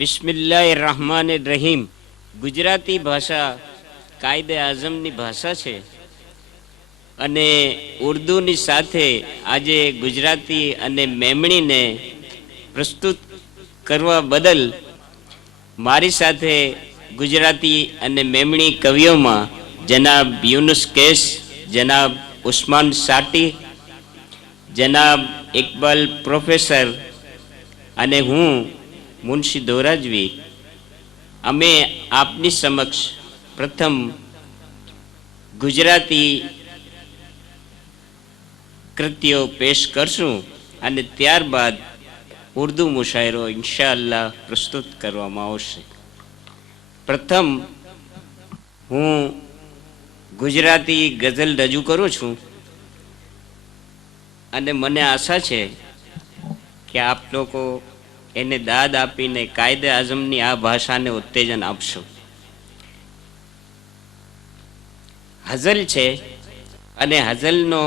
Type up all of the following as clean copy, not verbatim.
બિસ્મિલ્લાહિર્રહમાનિર્રહીમ. ગુજરાતી ભાષા કાયદે આઝમની ભાષા છે અને ઉર્દુની સાથે આજે ગુજરાતી અને મેમણીને પ્રસ્તુત કરવા બદલ મારી સાથે ગુજરાતી અને મેમણી કવિઓમાં જનાબ યુનુસ કેસ, જનાબ ઉસ્માન સાટી, જનાબ ઇકબાલ પ્રોફેસર અને હું મુનશી દોરાજવી અમે આપની સમક્ષ પ્રથમ ગુજરાતી કૃતિઓ પેશ કરશું અને ત્યારબાદ ઉર્દુ મુશાયરો ઇન્શાઅલ્લાહ પ્રસ્તુત કરવામાં આવશે. પ્રથમ હું ગુજરાતી ગઝલ રજૂ કરું છું અને મને આશા છે કે આપ લોકો એને દાદ આપીને કાયદે આઝમની આ ભાષાને ઉત્તેજન આપશો. હઝલ છે અને હઝલનો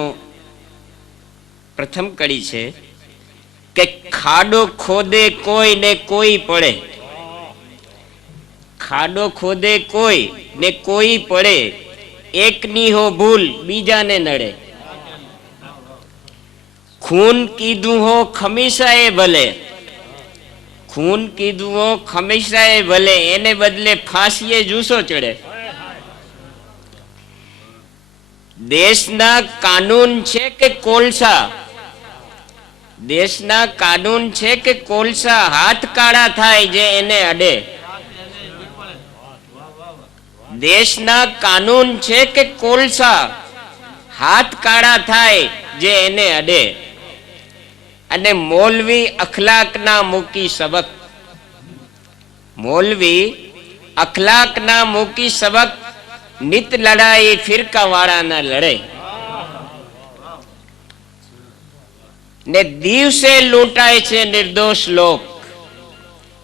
પ્રથમ કડી છે કે ખાડો ખોદે કોઈ ને કોઈ પડે, ખાડો ખોદે કોઈ ને કોઈ પડે, એકની હો ભૂલ બીજાને નડે. ખૂન કીધું હો ખમીસાએ ભલે, ખૂન કીધું હો ખમીસાએ ભલે, એને બદલે ફાંસીએ જૂસો ચડે. દેશના કાનૂન છે કે કોલસા, દેશના કાનૂન છે કે કોલસા, હાથ કાળા થાય જે એને અડે. દેશના કાનૂન છે કે કોલસા, હાથ કાળા થાય જે એને અડે. અને મૌલવી અખલાકના મૂકી સબક, મૌલવી અખલાકના મૂકી સબક, નિત લડાઈ ફિરકા વાળાના લડે. ને દિવસે લૂંટાય છે નિર્દોષ લોક,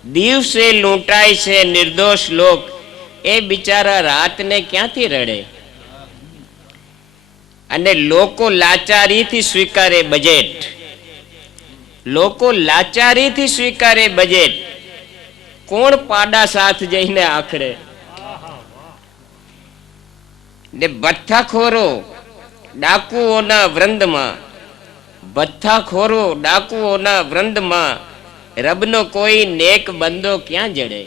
દિવસે લૂંટાય છે નિર્દોષ લોક, એ બિચારા રાતને ક્યાંથી રડે. અને લોકો લાચારીથી સ્વીકારે બજેટ, લોકો લાચારીથી સ્વીકારે બજેટ, કોણ પાડા સાથ જઈને આખડે. ને ભથ્થાખોરો ડાકુઓના વૃંદમાં, ભથ્થાખોરો ડાકુઓના વૃંદમાં, રબનો કોઈ નેક બંદો ક્યાં જડે.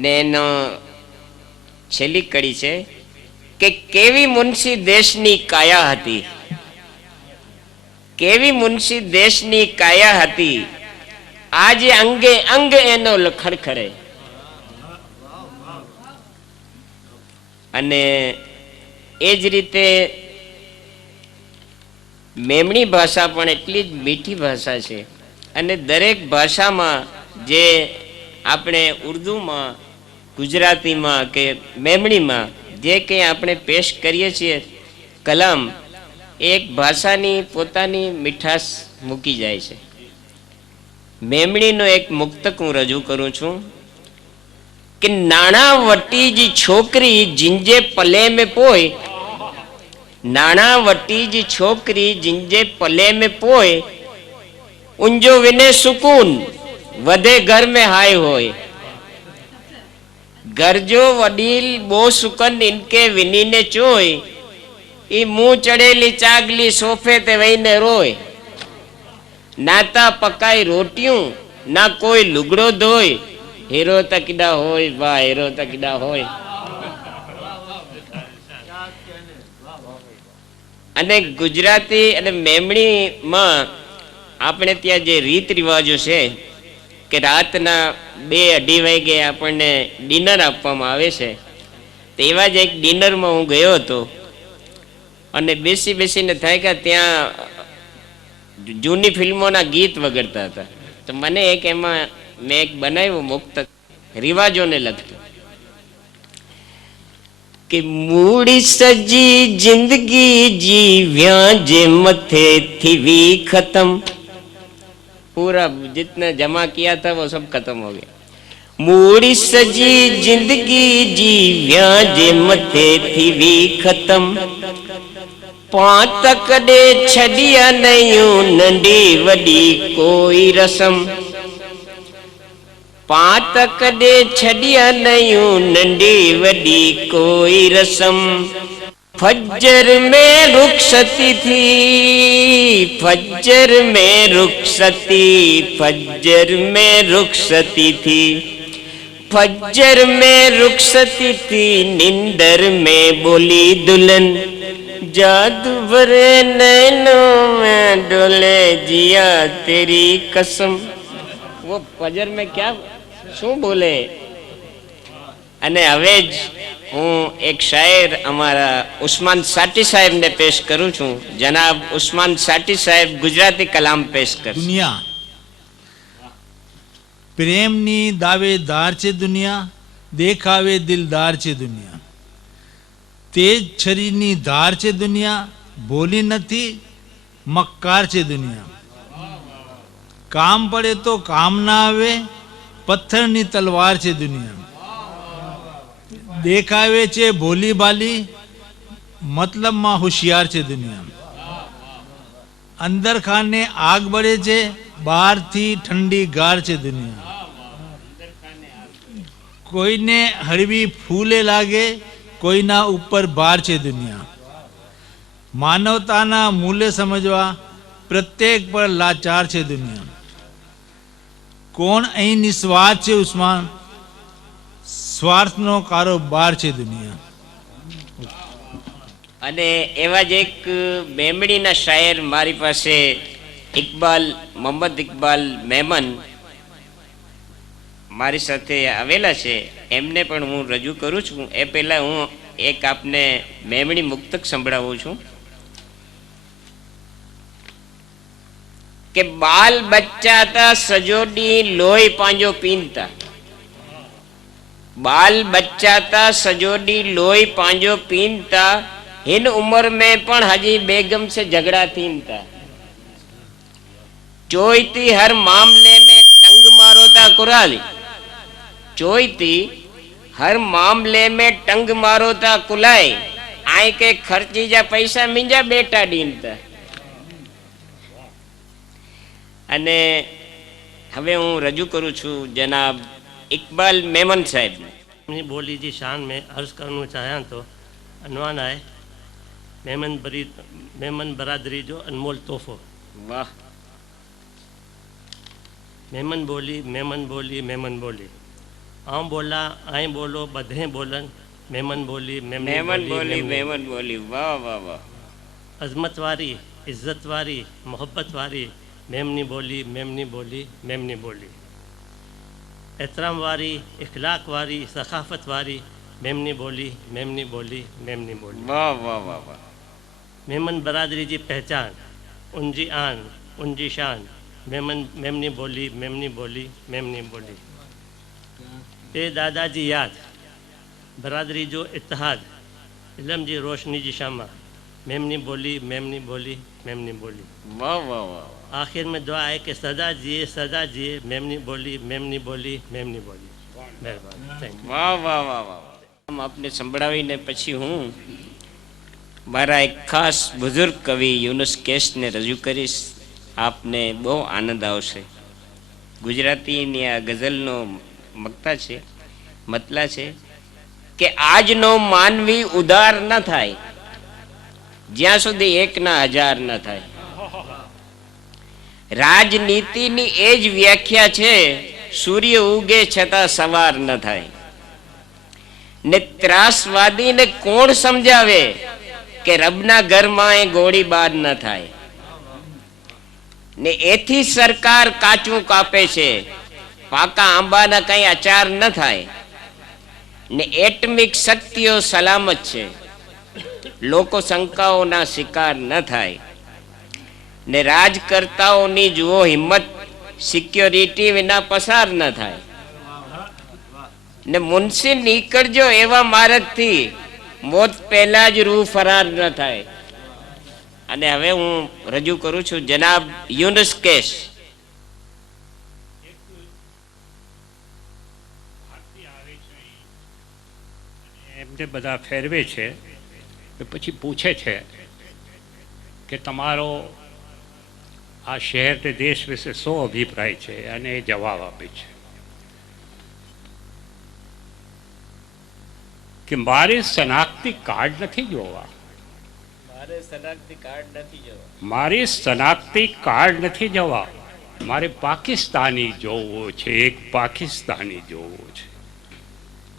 ને એનો છેલ્લી કડી છે કે કેવી મુનશી દેશની કાયા હતી, કેવી મુનશી દેશની કાયા હતી, આજે અંગે અંગ એનો ખડખડે. અને એ જ રીતે મેમણી ભાષા પણ એટલી જ મીઠી ભાષા છે અને દરેક ભાષામાં જે આપણે ઉર્દુમાં, ગુજરાતીમાં કે મેમણીમાં જે કંઈ આપણે પેશ કરીએ છીએ કલામ, એક ભાષાની પોતાની મીઠાશ મૂકી જાય છે. મેમણીનો એક મુક્તક હું રજૂ કરું છું કે નાણાવટી જી છોકરી જિંજે પલે મેં પોય, નાણાવટી જી છોકરી જિંજે પલે મેં પોય, ઉંજો વિને સુકૂન વધે ઘર મેં હાય હોય. ગરજો વડીલ બો સુકન ઇનકે વિનીને ચોય, એ મું ચડેલી ચાગલી સોફે તે વહીને રોય. નાતા પકાઈ રોટિયું ના કોઈ લુગડો ધોય, હીરો તકડા હોય બા હીરો તકડા હોય. અને ગુજરાતી અને મેમણીમાં આપણે ત્યાં જે રીત રિવાજો છે કે રાતના 2-2:30 વાગે આપણને ડિનર આપવામાં આવે છે. તેવા જ એક ડિનરમાં હું ગયો હતો અને બેસીને થાય કે ત્યાં જૂની ફિલ્મોના ગીત વગડતા હતા. તો મને એક એમાં મેં એક બનાવ્યું મુક્ત રિવાજોને લગતું કે મૂડી સજી જિંદગી જીવ્યા જે મથેથી વી ખતમ, पूरा जितने जमा किया था वो सब खत्म हो गया. मूड़ी सजी जिंदगी जीव्या जे मथे थी वी खत्म, पांतकड़े छड़िया नहीं नंढी वडी कोई रसम, पातक दे छड़िया नयूं नंढी वडी कोई रसम फज्जर में रुखसती थी फज्जर में रुखसती फज्जर में रुखसती थी फज्जर में रुखसती थी निंदर में बोली दुल्हन जादू भरे नैनों में डोले जिया तेरी कसम वो फज्जर में क्या શું બોલે. અને હવે જ હું એક શાયર અમારા ઉસ્માન સાટી સાહેબને પેશ કરું છું. જનાબ ઉસ્માન સાટી સાહેબ ગુજરાતી કલામ પેશ કરશે. દુનિયા પ્રેમની દાવેદાર છે દુનિયા, દેખાવે દિલદાર છે દુનિયા, તેજ છરીની ધાર છે દુનિયા, ભોલી નથી મક્કાર છે દુનિયા, કામ પડે તો કામ ના આવે, પથ્થરની તલવાર છે દુનિયા, દેખાવે છે ભોલી ભાલી, મતલબમાં હોશિયાર છે દુનિયા, અંદર ખાને આગ બળે છે, બહારથી ઠંડી ગાર છે દુનિયા, કોઈને હળવી ફૂલે લાગે, કોઈના ઉપર ભાર છે દુનિયા, માનવતાના મૂલ્ય સમજવા પ્રત્યેક પર લાચાર છે દુનિયા, કોણ અહીં નિસ્વાર્થ છે ઉસ્માન, સ્વાર્થનો કારોબાર છે દુનિયા. અને એવા જ એક બેમડીના શાયર મારી પાસે ઇકબાલ મોહમ્મદ ઇકબાલ મેમન મારી સાથે આવેલા છે, એમને પણ હું રજૂ કરું છું. એ પહેલાં હું એક આપને મેમણી મુક્તક સંભળાવું છું કે બાલ બચ્ચા તા સજોડી લોહી પાંજો પીનતા, बाल बच्चा था सजोडी लोई पांजो पीनता, हिन उम्र में पण हजी बेगम से झगड़ा थीन था, चोईती हर मामले में टंग मारो था कुराली, चोईती हर मामले में टंग मारो था कुलाए, आए के खर्ची जा पैसा मिंजा बेटा डीनता. अने हवे हूँ रजू करूँ छू जनाब इकबाल मेमन साहब अपनी बोली जी शान में अर्ज करना चाहें तो अनवान है मेमन बरादरी जो अनमोल तोहफो. वाह. मेमन बोली मेमन बोली मेमन बोली, आऊं बोला आई बोलो बधे बोलन, मेमन बोली मेमन बोली मेमन बोली. वाह वाह वाह. अजमत वारी इज्जत वारी मोहब्बत वारी मेमनी बोली मेमनी बोली मेमनी बोली, एहतराम वारी इखलाक वारी सखाफत वारी मेमनी बोली मेमनी बोली मेमनी बोली. वाह वाह वाह वाह. मेमन बरादरी जी पहचान उनजी आन उनजी शान, मेमनी बोली मेमनी बोली मेमनी बोली. ए दादाजी याद बरादरी जो इत्तेहाद, इल्म जी रोशनी जी शामा, मेमनी बोली मेमनी बोली मेमनी बोली. वाह वाह वाह. आखिर में दुआ है कि सदा जिए मेमनी बोली मेमनी बोली मेमनी बोली. मेहरबानी. Thank you. વાહ વાહ વાહ વાહ. આમ આપને સંભળાવીને પછી હું મારા એક ખાસ બુઝુર્ગ કવિ યુનુસ કેશને રજૂ કરીશ. આપને બહુ આનંદ આવશે. ગુજરાતીની આ ગઝલનો મકતા છે, મતલા છે કે આજનો માનવી ઉદાર ન થાય જ્યાં સુધી એકના હજાર ન થાય. રાજનીતિની એ જ વ્યાખ્યા છે, સૂર્ય ઉગે છતાં સવાર ન થાય. ને ત્રાસવાદીને કોણ સમજાવે કે રબના ઘરમાં એ ગોળીબાર ન થાય. ને એથી સરકાર કાચું કાપે છે, પાકા આંબાના કઈ અચાર ન થાય. ને એટમિક શક્તિઓ સલામત છે, લોકો શંકાઓના શિકાર ન થાય. ને રાજકર્તાઓની જુઓ હિંમત, સિક્યોરિટી વિના પસાર ન થાય. ને મુનશી નીકળજો એવા માર્ગથી, મોત પહેલા જ રૂહ ફરાર ન થાય. અને હવે હું રજૂ કરું છું જનાબ યુનુસ કેશ. એમને બધા ફેરવે છે, પછી પૂછે છે કે તમારો આ શહેર ને દેશ વિશે શું અભિપ્રાય છે, અને એ જવાબ આપે છે. કે મારે શનાખતી કાર્ડ નથી જોવા, મારે શનાખતી કાર્ડ નથી જોવા, મારે શનાખતી કાર્ડ નથી જોવા, મારે પાકિસ્તાની જોવો છે, એક પાકિસ્તાની જોવો છે.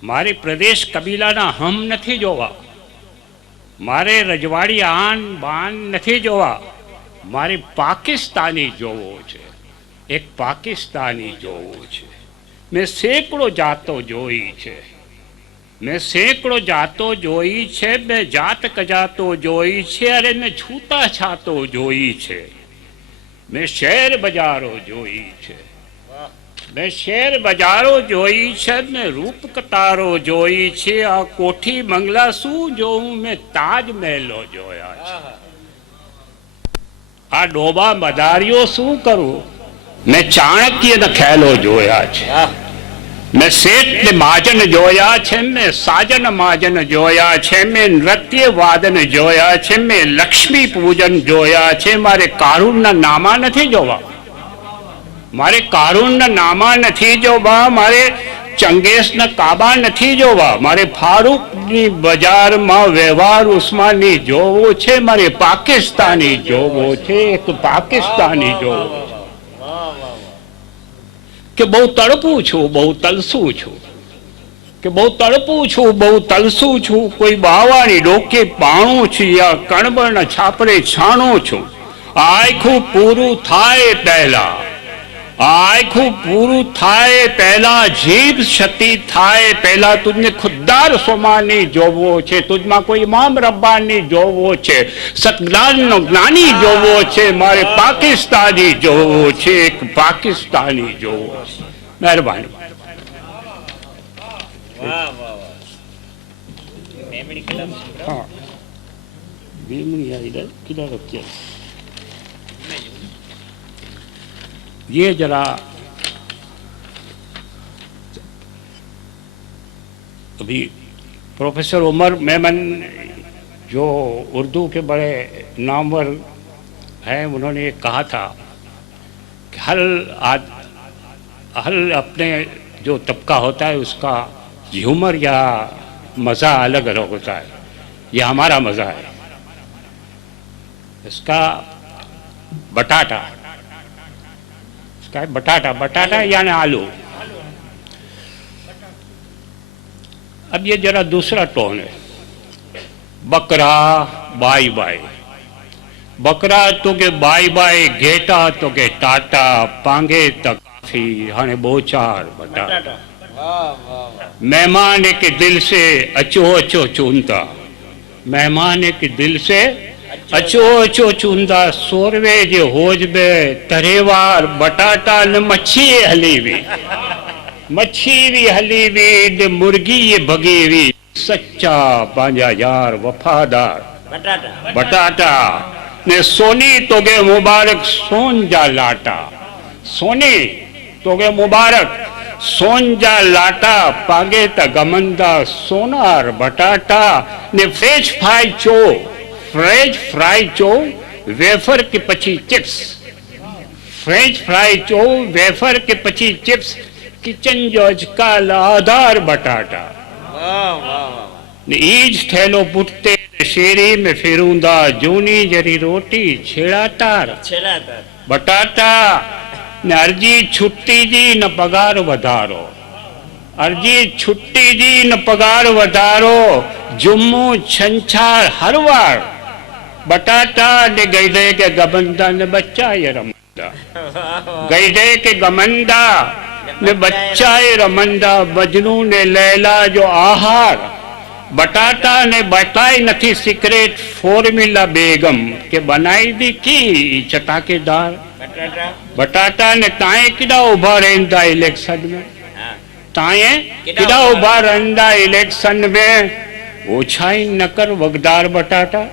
મારે પ્રદેશ કબીલાના હમ નથી જોવા, મારે રજવાડી આન બાન નથી જોવા, મારે પાકિસ્તાની જોવો છે, એક પાકિસ્તાની જોવો છે. મેં સેંકડો જાતો જોઈ છે, મેં સેંકડો જાતો જોઈ છે, મેં જાત કજાતો જોઈ છે, અરે મેં છૂતા છાતો જોઈ છે, મેં શેર બજારો જોઈ છે, મેં શેર બજારો જોઈ છે, મેં રૂપ કતારો જોઈ છે. આ કોઠી બંગલા શું જોઉં, મેં તાજ મહેલો જોયા છે. આ ડોબા મદારીઓ શું કરું, મેં ચાણક્ય ખેલો જોયા છે. મેં શેઠ ને મહાજન જોયા છે, મેં સાજન મહાજન જોયા છે, મેં નૃત્ય વાદન જોયા છે, મેં લક્ષ્મી પૂજન જોયા છે. મારે કારૂણના નામા નથી જોવા, મારે કારૂણના નામા નથી જોવા, મારે ચંગેઝના કાબા નથી જોવા, મારે ફારૂકની બજારમાં વ્યવહાર ઉસ્માની જોવો છે, મારે પાકિસ્તાની જોવો છે, એક પાકિસ્તાની જોવો છે. કે બહુ તડપું છું, બહુ તલસું છું, કે બહુ તડપું છું, બહુ તલસું છું. કોઈ બાવાની ડોકે પાણું છું, યા કણબરના છાપરે છાણું છું. આખું પૂરું થાય પહેલા, આખું પૂરું થાય પહેલા, જીભ ક્ષતિ થાય પહેલા તુજને ખુદદાર સોમાની જોવો છે, તુજમાં કોઈ ઇમામ રબ્બાની જોવો છે, સતજ્ઞાનનો જ્ઞાની જોવો છે. મારે પાકિસ્તાની જોવો છે, એક પાકિસ્તાની જોવો છે. મહેરબાની. વાહ વાહ વાહ. મેમણી કલમ हाँ बीमनी है इधर किधर रखिए ये जरा अभी प्रोफेसर उमर मेमन जो उर्दू के बड़े नामवर हैं उन्होंने ये कहा था कि हर अपने जो तबका होता है उसका ह्यूमर या मज़ा अलग अलग होता है. ये हमारा मज़ा है. इसका बटाटा, इसका है बटाटा, बटाटा यानी आलू. अब ये जरा दूसरा टोन है. बकरा बाई बाई, बकरा तो के बाई बाई, घेटा तो के टाटा, पांगे तक काफी हाने बोचार बटाटा. मेहमान के दिल से अचो अचो चूंदा, मेहमान के दिल से अचो अचो चूंदा. सोरवे जे होज बे तरेवार बटाटा न मच्छी हली हुई, मच्छी भी हली हुई ने मुर्गी ये भगी हुई. सच्चा पांजा यार वफादार बटाटा, बटाटा ने सोनी तो गे मुबारक सोन जा लाटा, सोनी तो गे मुबारक सोन जा लाटा. पागे त गमंदा सोनार बटाटा ने फ्रेंच फ्राई चो, फ्रेंच फ्राई चो, वेफर के पछी चिप्स, फ्रेंच फ्राई चो, वेफर के पछी चिप्स. किचन जो अजकाल आधार बटाटा ने ईज थैलो पुटते शेरी में फिरूंदा. जूनी जरी रोटी छेड़ातार बटाटा ने अर्जी छुट्टी जी न पगार वधारो, अर्जी छुट्टी जी न पगार वधारो. जुम्मो छंछार हरवार बटाटा ने गईडे के गमंदा ने बच्चा ये रमंदा, गईडे के गमंदा ने बच्चा ये रमंदा. मजनू ने लैला जो आहार बटाटा ने बताई नथी सीक्रेट फॉर्मूला बेगम के बनाई दी की चटाकेदार बटाटा ने ताए किड़ा उभा रहंदा इलेक्शन में, ताए किड़ा उभा रहंदा इलेक्शन में. ओछाई न कर वगदार बटाटा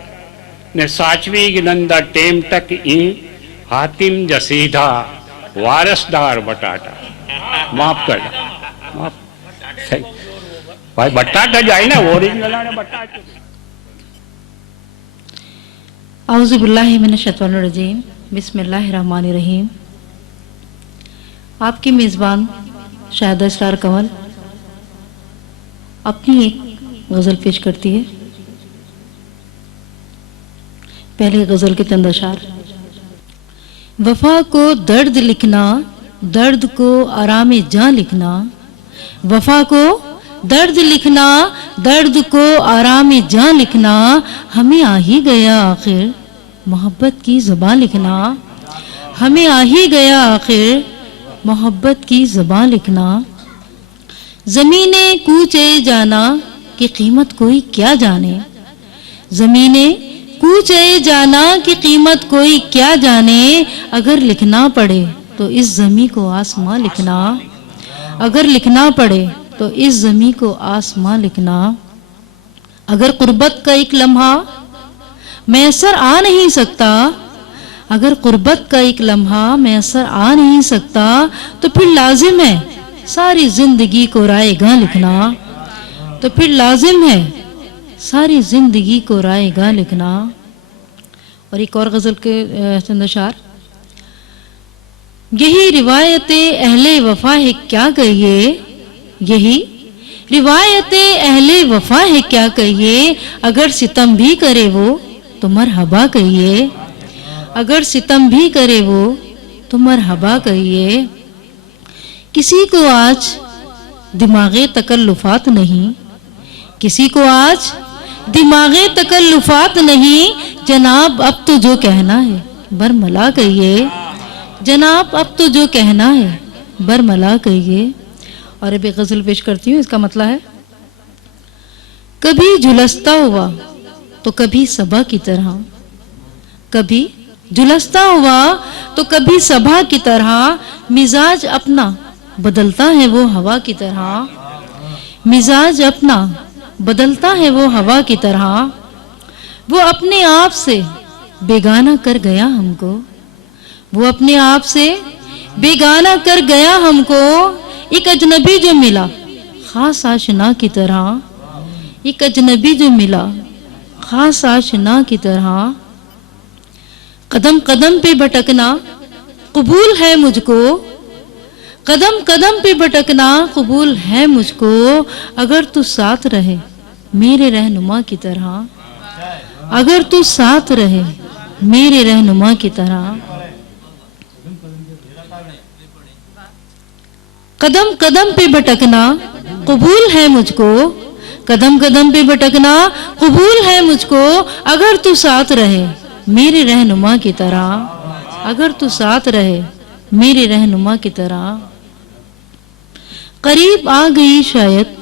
ने साचवी नंदा टेम तक ई हातिम जसीधा वारसदार बटाटा. माफ कर, माफ सही भाई बटाटा जाए ना ओरिजिनल बटाटा. औज़ुबिल्लाहि मिनश्शैतानिर्रजीम, बिस्मिल्लाहिर्रहमानिर्रहीम. आपकी मेज़बान शाहिदा इसरार कंवल अपनी एक غزل پیش کرتی ہے. پہلے غزل کے چند اشعار. وفا کو درد لکھنا، درد کو آرام جاں لکھنا. وفا کو درد لکھنا، درد کو آرام جاں لکھنا. ہمیں آ ہی گیا آخر محبت کی زبان لکھنا. ہمیں آ ہی گیا آخر محبت کی زبان لکھنا. زمینیں کوچے جانا کہ قیمت کوئی کیا جانے. زمینیں کوچے جانا کہ قیمت کوئی کیا جانے. اگر لکھنا پڑے تو اس زمیں کو آسماں لکھنا. اگر لکھنا پڑے تو اس زمیں کو آسماں لکھنا. اگر قربت کا ایک لمحہ میسر آ نہیں سکتا، اگر قربت کا ایک لمحہ میسر آ نہیں سکتا تو پھر لازم ہے ساری زندگی کو رائے گاں لکھنا. تو پھر لازم ہے ساری زندگی کو رائے گاں لکھنا. اور ایک اور غزل کے چند اشعار. یہی روایت اہل وفا ہے کیا کہیے، یہی روایت اہل وفا ہے کیا کہیے. اگر ستم بھی کرے وہ تو مرحبا کہیے. اگر ستم بھی کرے وہ تو مرحبا کہیے. کسی کو آج دماغی تکلفات نہیں، کسی کو آج دماغی تکلفات نہیں. جناب اب تو جو کہنا ہے برملا کہیے. جناب اب تو جو کہنا ہے برملا کہیے. اور اب ایک غزل پیش کرتی ہوں، اس کا مطلب ہے. کبھی جھلستا ہوا تو کبھی صبا کی طرح، کبھی جھلستا ہوا تو کبھی صبا کی طرح. مزاج اپنا بدلتا ہے وہ ہوا کی طرح. مزاج اپنا بدلتا ہے وہ ہوا کی طرح. وہ اپنے آپ سے بیگانہ کر گیا ہم کو. وہ اپنے آپ سے بیگانہ کر گیا ہم کو. ایک اجنبی جو ملا خاص آشنا کی طرح. ایک اجنبی جو ملا خاص آشنا کی طرح. قدم قدم پہ بھٹکنا قبول ہے مجھ کو. قدم قدم پہ بھٹکنا قبول ہے مجھ کو. اگر تو ساتھ رہے میرے رہنما کی طرح. اگر تو ساتھ رہے میرے رہنما کی طرح. قدم قدم پہ بھٹکنا قبول ہے مجھ کو. قدم قدم پہ بھٹکنا قبول ہے مجھ کو. اگر تو ساتھ رہے میرے رہنما کی طرح. اگر تو ساتھ رہے میرے رہنما کی طرح. قریب آ گئی شاید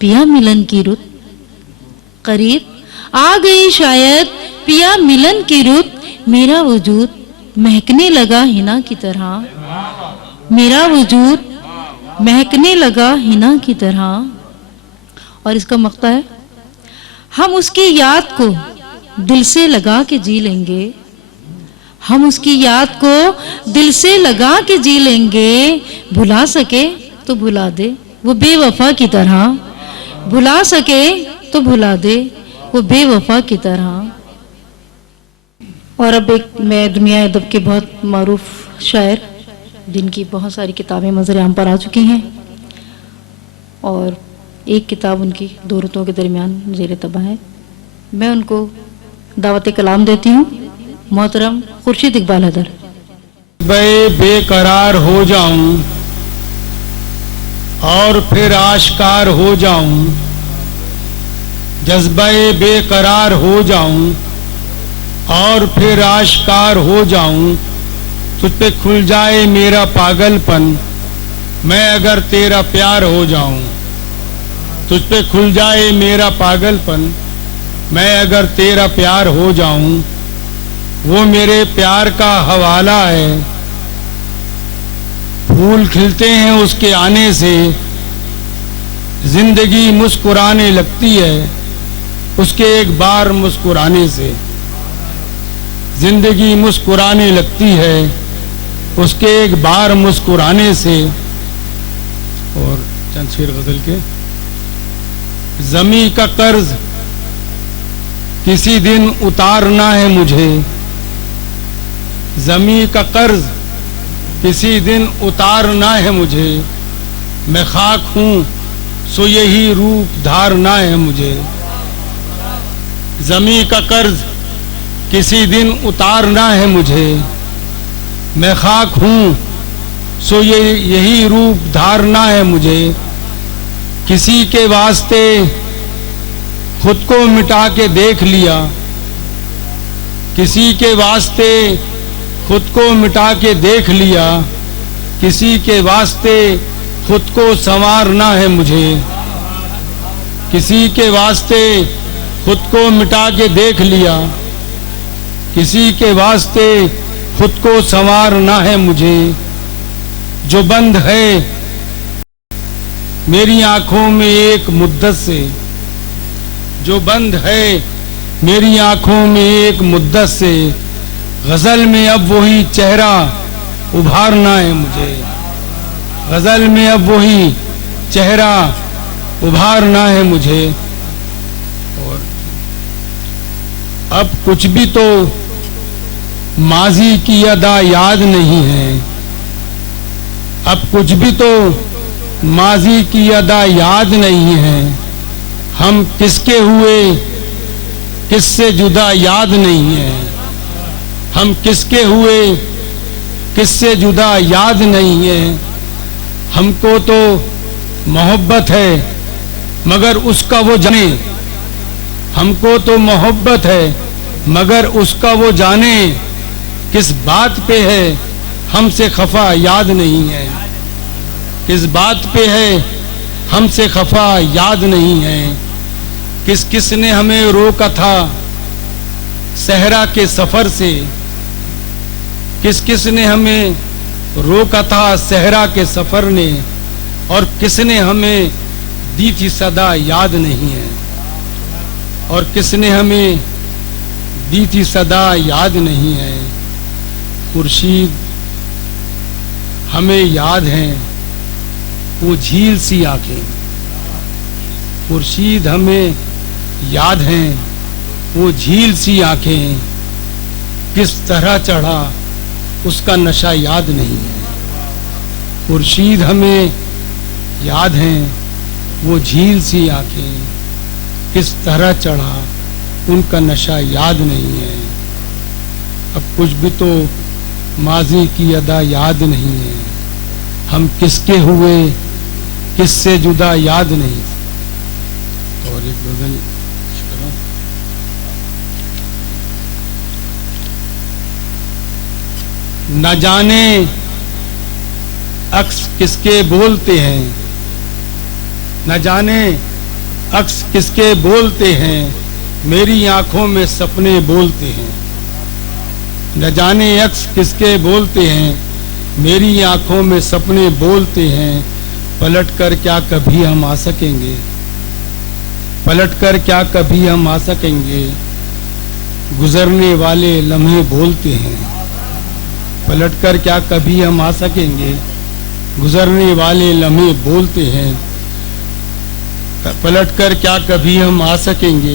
پیا ملن کی رت. قریب آ گئی شاید پیا ملن کی رت. میرا وجود مہکنے لگا ہنا کی طرح. میرا وجود مہکنے لگا ہنا کی طرح. اور اس کا مقطع ہے. ہم اس کی یاد کو دل سے لگا کے جی لیں گے. ہم اس کی یاد کو دل سے لگا کے جی لیں گے. بھلا سکے تو بھلا دے وہ بے وفا کی طرح. بھلا سکے تو بھلا دے وہ بے وفا کی طرح. اور اب ایک میں دنیا ادب کے بہت معروف شاعر جن کی بہت ساری کتابیں منظر عام پر آ چکی ہیں، اور ایک کتاب ان کی دو رتوں کے درمیان زیر طبع ہے، میں ان کو دعوت کلام دیتی ہوں. محترم خورشید اقبال حیدر. بے قرار ہو جاؤں اور پھر آشکار ہو جاؤں. جذبہ بے قرار ہو جاؤں اور پھر آشکار ہو جاؤں. تجھ پہ کھل جائے میرا پاگل پن میں اگر تیرا پیار ہو جاؤں. تجھ پہ کھل جائے میرا پاگل پن میں اگر تیرا پیار ہو جاؤں. وہ میرے پیار کا حوالہ ہے، پھول کھلتے ہیں اس کے آنے سے. زندگی مسکرانے لگتی ہے اس کے ایک بار مسکرانے سے. زندگی مسکرانے لگتی ہے اس کے ایک بار مسکرانے سے. اور چند شعر غزل کے. زمیں کا قرض کسی دن اتارنا ہے مجھے. زمیں کا قرض کسی دن اتارنا ہے مجھے. میں خاک ہوں सो यही रूप धारना है मुझे। ज़मीं का कर्ज किसी दिन उतारना है मुझे। मैं खाक हूँ सो यही रूप धारना है मुझे। किसी के वास्ते खुद को मिटा के देख लिया, किसी के वास्ते खुद को मिटा के देख लिया, किसी के वास्ते खुद को संवारना है मुझे। किसी के वास्ते खुद को मिटा के देख लिया, किसी के वास्ते खुद को संवारना है मुझे। जो बंद है मेरी आंखों में एक मुद्दत से, जो बंद है मेरी आंखों में एक मुद्दत से, गजल में अब वही चेहरा उभारना है मुझे। गजल में अब वही चेहरा उभारना है मुझे। और अब कुछ भी तो माजी की अदा याद नहीं है। अब कुछ भी तो माजी की अदा याद नहीं है। हम किसके हुए किससे जुदा याद नहीं है। हम किसके हुए किससे जुदा याद नहीं है। हमको तो मोहब्बत है मगर उसका वो जाने। हमको तो मोहब्बत है मगर उसका वो जाने। किस बात पे है हमसे खफा याद नहीं है। किस बात पे है हमसे खफा याद नहीं है। किस किस ने हमें रोका था सहरा के सफर से। किस किस ने हमें रोका था सहरा के सफर ने। और किसने हमें दी थी सदा याद नहीं है। और किसने हमें दी थी सदा याद नहीं है। खुर्शीद हमें याद हैं वो झील सी आंखें। खुर्शीद हमें याद हैं वो झील सी आंखें। किस तरह चढ़ा उसका नशा याद नहीं है। खुर्शीद हमें याद हैं वो झील सी आंखें। किस तरह चढ़ा उनका नशा याद नहीं है। अब कुछ भी तो माजी की अदा याद नहीं है। हम किसके हुए किससे जुदा याद नहीं। और एक गजल न जाने अक्स किसके बोलते हैं। न जाने अक्स किसके बोलते हैं। मेरी आंखों में सपने बोलते हैं। न जाने अक्स किसके बोलते हैं। मेरी आंखों में सपने बोलते हैं। पलट कर क्या कभी हम आ सकेंगे। पलट कर क्या कभी हम आ सकेंगे। गुजरने वाले लम्हे बोलते हैं। पलट कर क्या कभी हम आ सकेंगे। गुजरने वाले लम्हे बोलते हैं। पलट कर क्या कभी हम आ सकेंगे।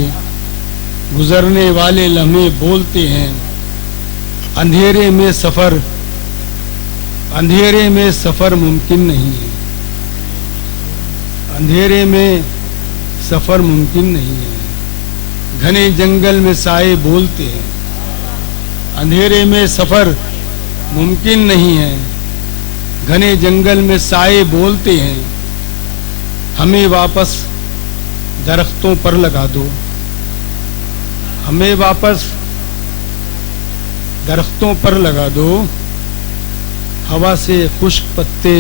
गुजरने वाले लम्हे बोलते हैं। अंधेरे में सफर मुमकिन नहीं है। अंधेरे में सफर मुमकिन नहीं है। घने जंगल में साए बोलते हैं। अंधेरे में सफर मुमकिन नहीं है। घने जंगल में साए बोलते हैं। हमें वापस दरख्तों पर लगा दो। हमें वापस दरख्तों पर लगा दो। हवा से खुश्क पत्ते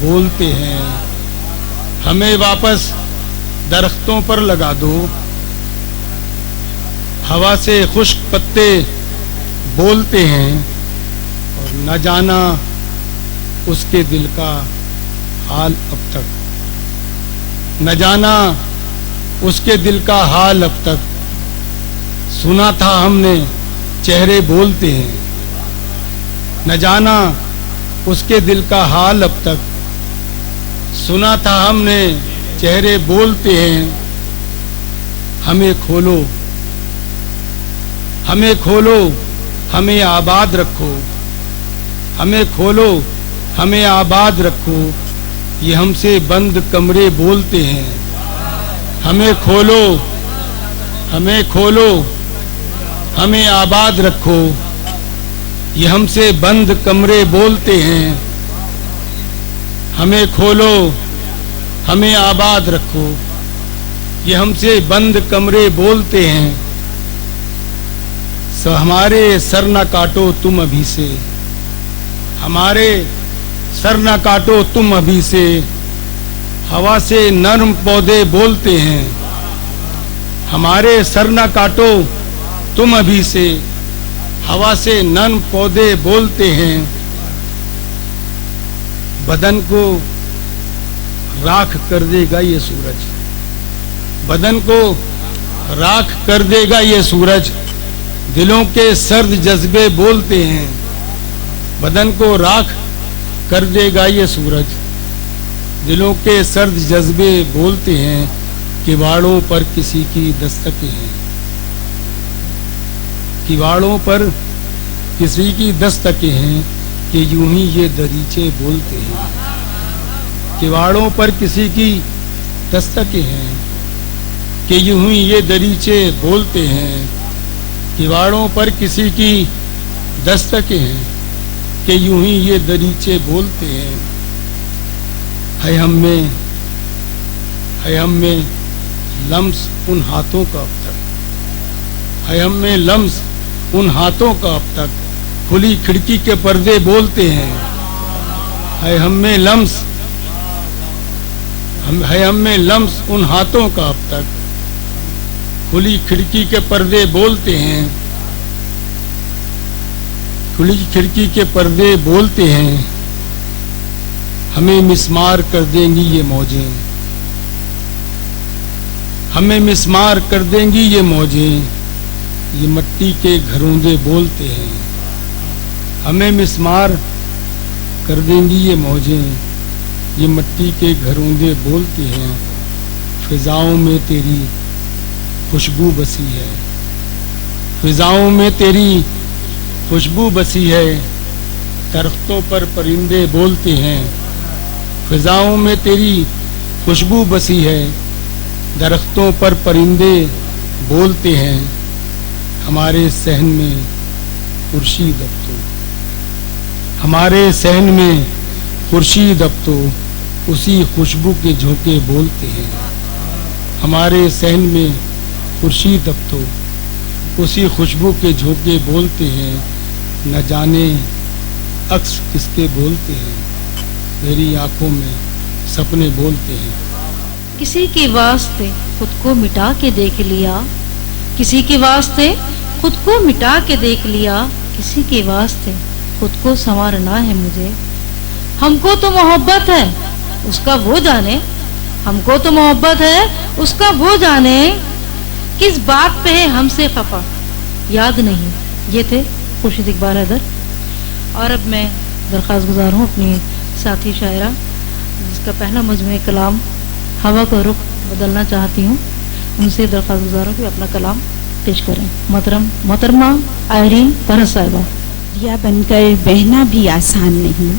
बोलते हैं। हमें वापस दरख्तों पर लगा दो। हवा से खुश्क पत्ते बोलते हैं। और न जाना उसके दिल का हाल अब तक। न जाना उसके दिल का हाल अब तक। सुना था हमने चेहरे बोलते हैं। न जाना उसके दिल का हाल अब तक। सुना था हमने चेहरे बोलते हैं। हमें खोलो, हमें खोलो, हमें आबाद रखो। हमें खोलो, हमें आबाद रखो। ये हमसे बंद कमरे बोलते हैं, हमें खोलो, हमें खोलो, हमें आबाद रखो। ये हमसे बंद कमरे बोलते हैं, हमें खोलो, हमें आबाद रखो। ये हमसे बंद कमरे बोलते हैं, सो हमारे सर न काटो तुम अभी से, हमारे सर न काटो तुम अभी से। हवा से नर्म पौधे बोलते हैं, हमारे सर न काटो तुम अभी से। हवा से नर्म पौधे बोलते हैं, बदन को राख कर देगा ये सूरज, बदन को राख कर देगा ये सूरज। दिलों के सर्द जज्बे बोलते हैं, बदन को राख कर देगा ये सूरज। दिलों के सर्द जज्बे बोलते हैं, किवाड़ों पर किसी की दस्तकें हैं, किवाड़ों पर किसी की दस्तकें हैं कि यूं ही ये दरीचे बोलते हैं। किवाड़ों पर किसी की दस्तकें हैं कि यूं ही ये दरीचे बोलते हैं। किवाड़ों पर किसी की दस्तकें हैं कि यूं ही ये दरीचे बोलते हैं। है हम में लम्स उन हाथों का अब तक, है हम में लम्स उन हाथों का अब तक। खुली खिड़की के पर्दे बोलते हैं, है हम में लम्स, है हम में लम्स उन हाथों का अब तक। खुली खिड़की के पर्दे बोलते हैं, खुली खिड़की के पर्दे बोलते हैं। हमें मिस्मार कर देंगी ये मौजें, हमें मिस्मार कर देंगी ये मौजें। ये मट्टी के घरोंदे बोलते हैं, हमें मिस्मार कर देंगी ये मौजें। ये मट्टी के घरोंदे बोलते हैं। फिजाओं में तेरी खुशबू बसी है, फिजाओं में तेरी खुशबू बसी है। दरख्तों पर परिंदे बोलते हैं, फिजाओं में तेरी खुशबू बसी है। दरख्तों पर परिंदे बोलते हैं। हमारे सहन में खुर्शीद अब तो, हमारे सहन में खुर्शीद अब तो उसी खुशबू के झोंके बोलते हैं। हमारे सहन में खुर्शीद अब तो उसी खुशबू के झोंके बोलते हैं। न जाने अक्स किसके बोलते हैं, मेरी आंखों में सपने बोलते हैं। किसी के वास्ते खुद को मिटा के देख लिया, किसी के वास्ते खुद को मिटा के देख लिया। किसी के वास्ते खुद को संवारना है मुझे। हमको तो मोहब्बत है उसका वो जाने, हमको तो मोहब्बत है उसका वो जाने। किस बात पे है हमसे खफा याद नहीं। ये थे खुर्शीद इकबाल हैदर। और अब मैं दरख्वास्त गुजार हूँ अपनी साथी शायरा जिसका पहला मजमूए कलाम हवा का रुख बदलना चाहती हूँ, उनसे दरख्वास्त गुजार हूँ कि अपना कलाम पेश करें। मोहतरमा आयरीन परस साहिबा। दरिया बनकर बहना भी आसान नहीं,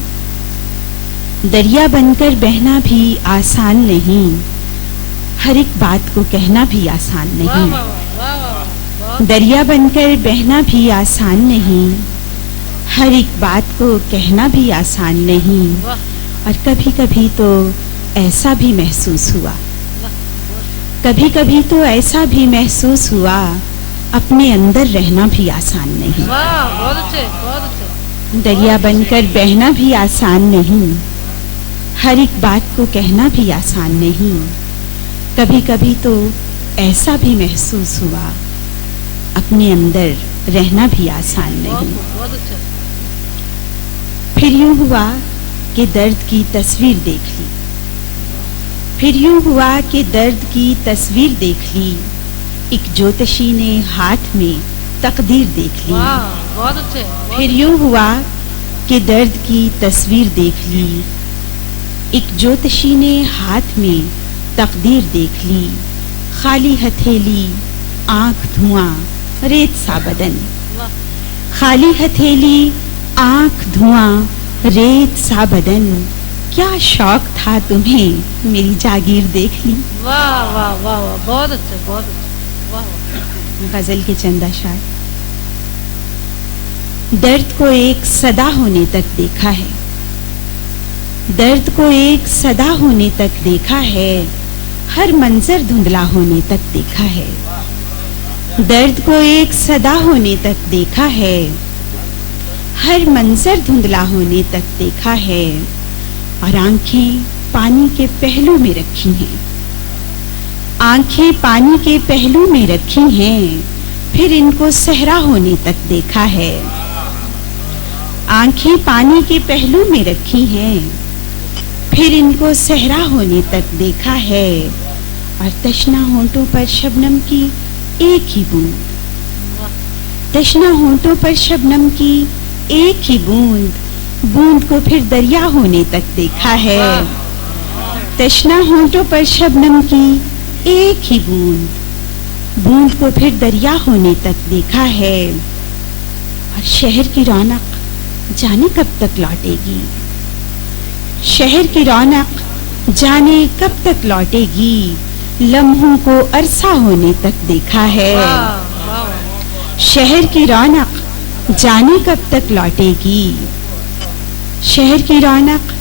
दरिया बनकर बहना भी आसान नहीं। हर एक बात को कहना भी आसान नहीं। दरिया बनकर बहना भी आसान नहीं, हर एक बात को कहना भी आसान नहीं। और कभी कभी तो ऐसा भी महसूस हुआ, कभी कभी तो ऐसा भी महसूस हुआ, अपने अंदर रहना भी आसान नहीं। दरिया बनकर बहना भी आसान नहीं, हर एक बात को कहना भी आसान नहीं। कभी कभी तो ऐसा भी महसूस हुआ, अपने अंदर रहना भी आसान नहीं। फिर यूं हुआ कि दर्द की तस्वीर देख ली, फिर यूं हुआ कि दर्द की तस्वीर देख ली। एक ज्योतिषी ने हाथ में तकदीर देख ली। फिर यूं हुआ कि दर्द की तस्वीर देख ली। एक ज्योतिषी ने हाथ में तकदीर देख ली। खाली हथेली, आंख धुआं, रेत सा बदन। खाली हथेली, आंख धुआं, रेत सा बदन। क्या शौक था तुम्हें मेरी जागीर देख ली। वाह वाह वाह वाह, बहुत अच्छा, बहुत अच्छा, वाह वाह। गजल के चंद अशार। दर्द को एक सदा होने तक देखा है, दर्द को एक सदा होने तक देखा है, हर मंजर धुंधला होने तक देखा है। दर्द को एक सदा होने तक देखा है, हर मंजर धुंधला होने तक देखा है। और आंखें पानी के पहलू में रखी हैं, आंखें पानी के पहलू में रखी हैं, फिर इनको सहरा होने तक देखा है। आंखें पानी के पहलू में रखी हैं, फिर इनको सहरा होने तक देखा है। और तशना होंठों पर शबनम की एक ही बूंद, तशना होंठों पर शबनम की एक ही बूंद, बूंद को फिर दरिया होने तक देखा है। तशना होंठों पर शबनम की एक ही बूंद, बूंद को फिर दरिया होने तक देखा है। और शहर की रौनक जाने कब तक लौटेगी, शहर की रौनक जाने कब तक लौटेगी, लम्हों को अरसा होने तक देखा है। शहर की रौनक जाने कब तक लौटेगी, शहर की रौनक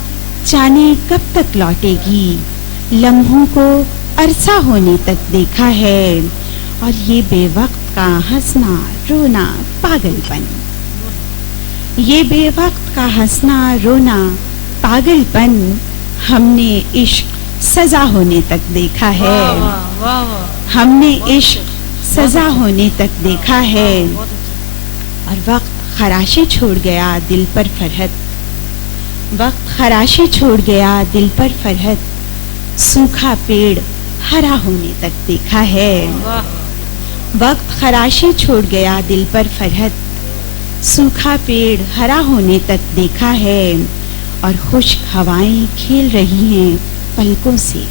जाने कब तक लौटेगी, लम्हों को अरसा होने तक देखा है। और ये बेवक्त का हंसना रोना पागलपन, ये बेवक्त का हंसना रोना पागलपन, हमने इश्क सजा होने तक देखा है। हमने इश्क सजा होने तक देखा है। और वक्त खराशे छोड़ गया दिल पर फरहत, वक्त खराशे छोड़ गया दिल पर फरहत, सूखा पेड़ हरा होने तक देखा है। वक्त खराशे छोड़ गया दिल पर फरहत, सूखा पेड़ हरा होने तक देखा है। और खुश्क हवाएं खेल रही हैं पलकों से,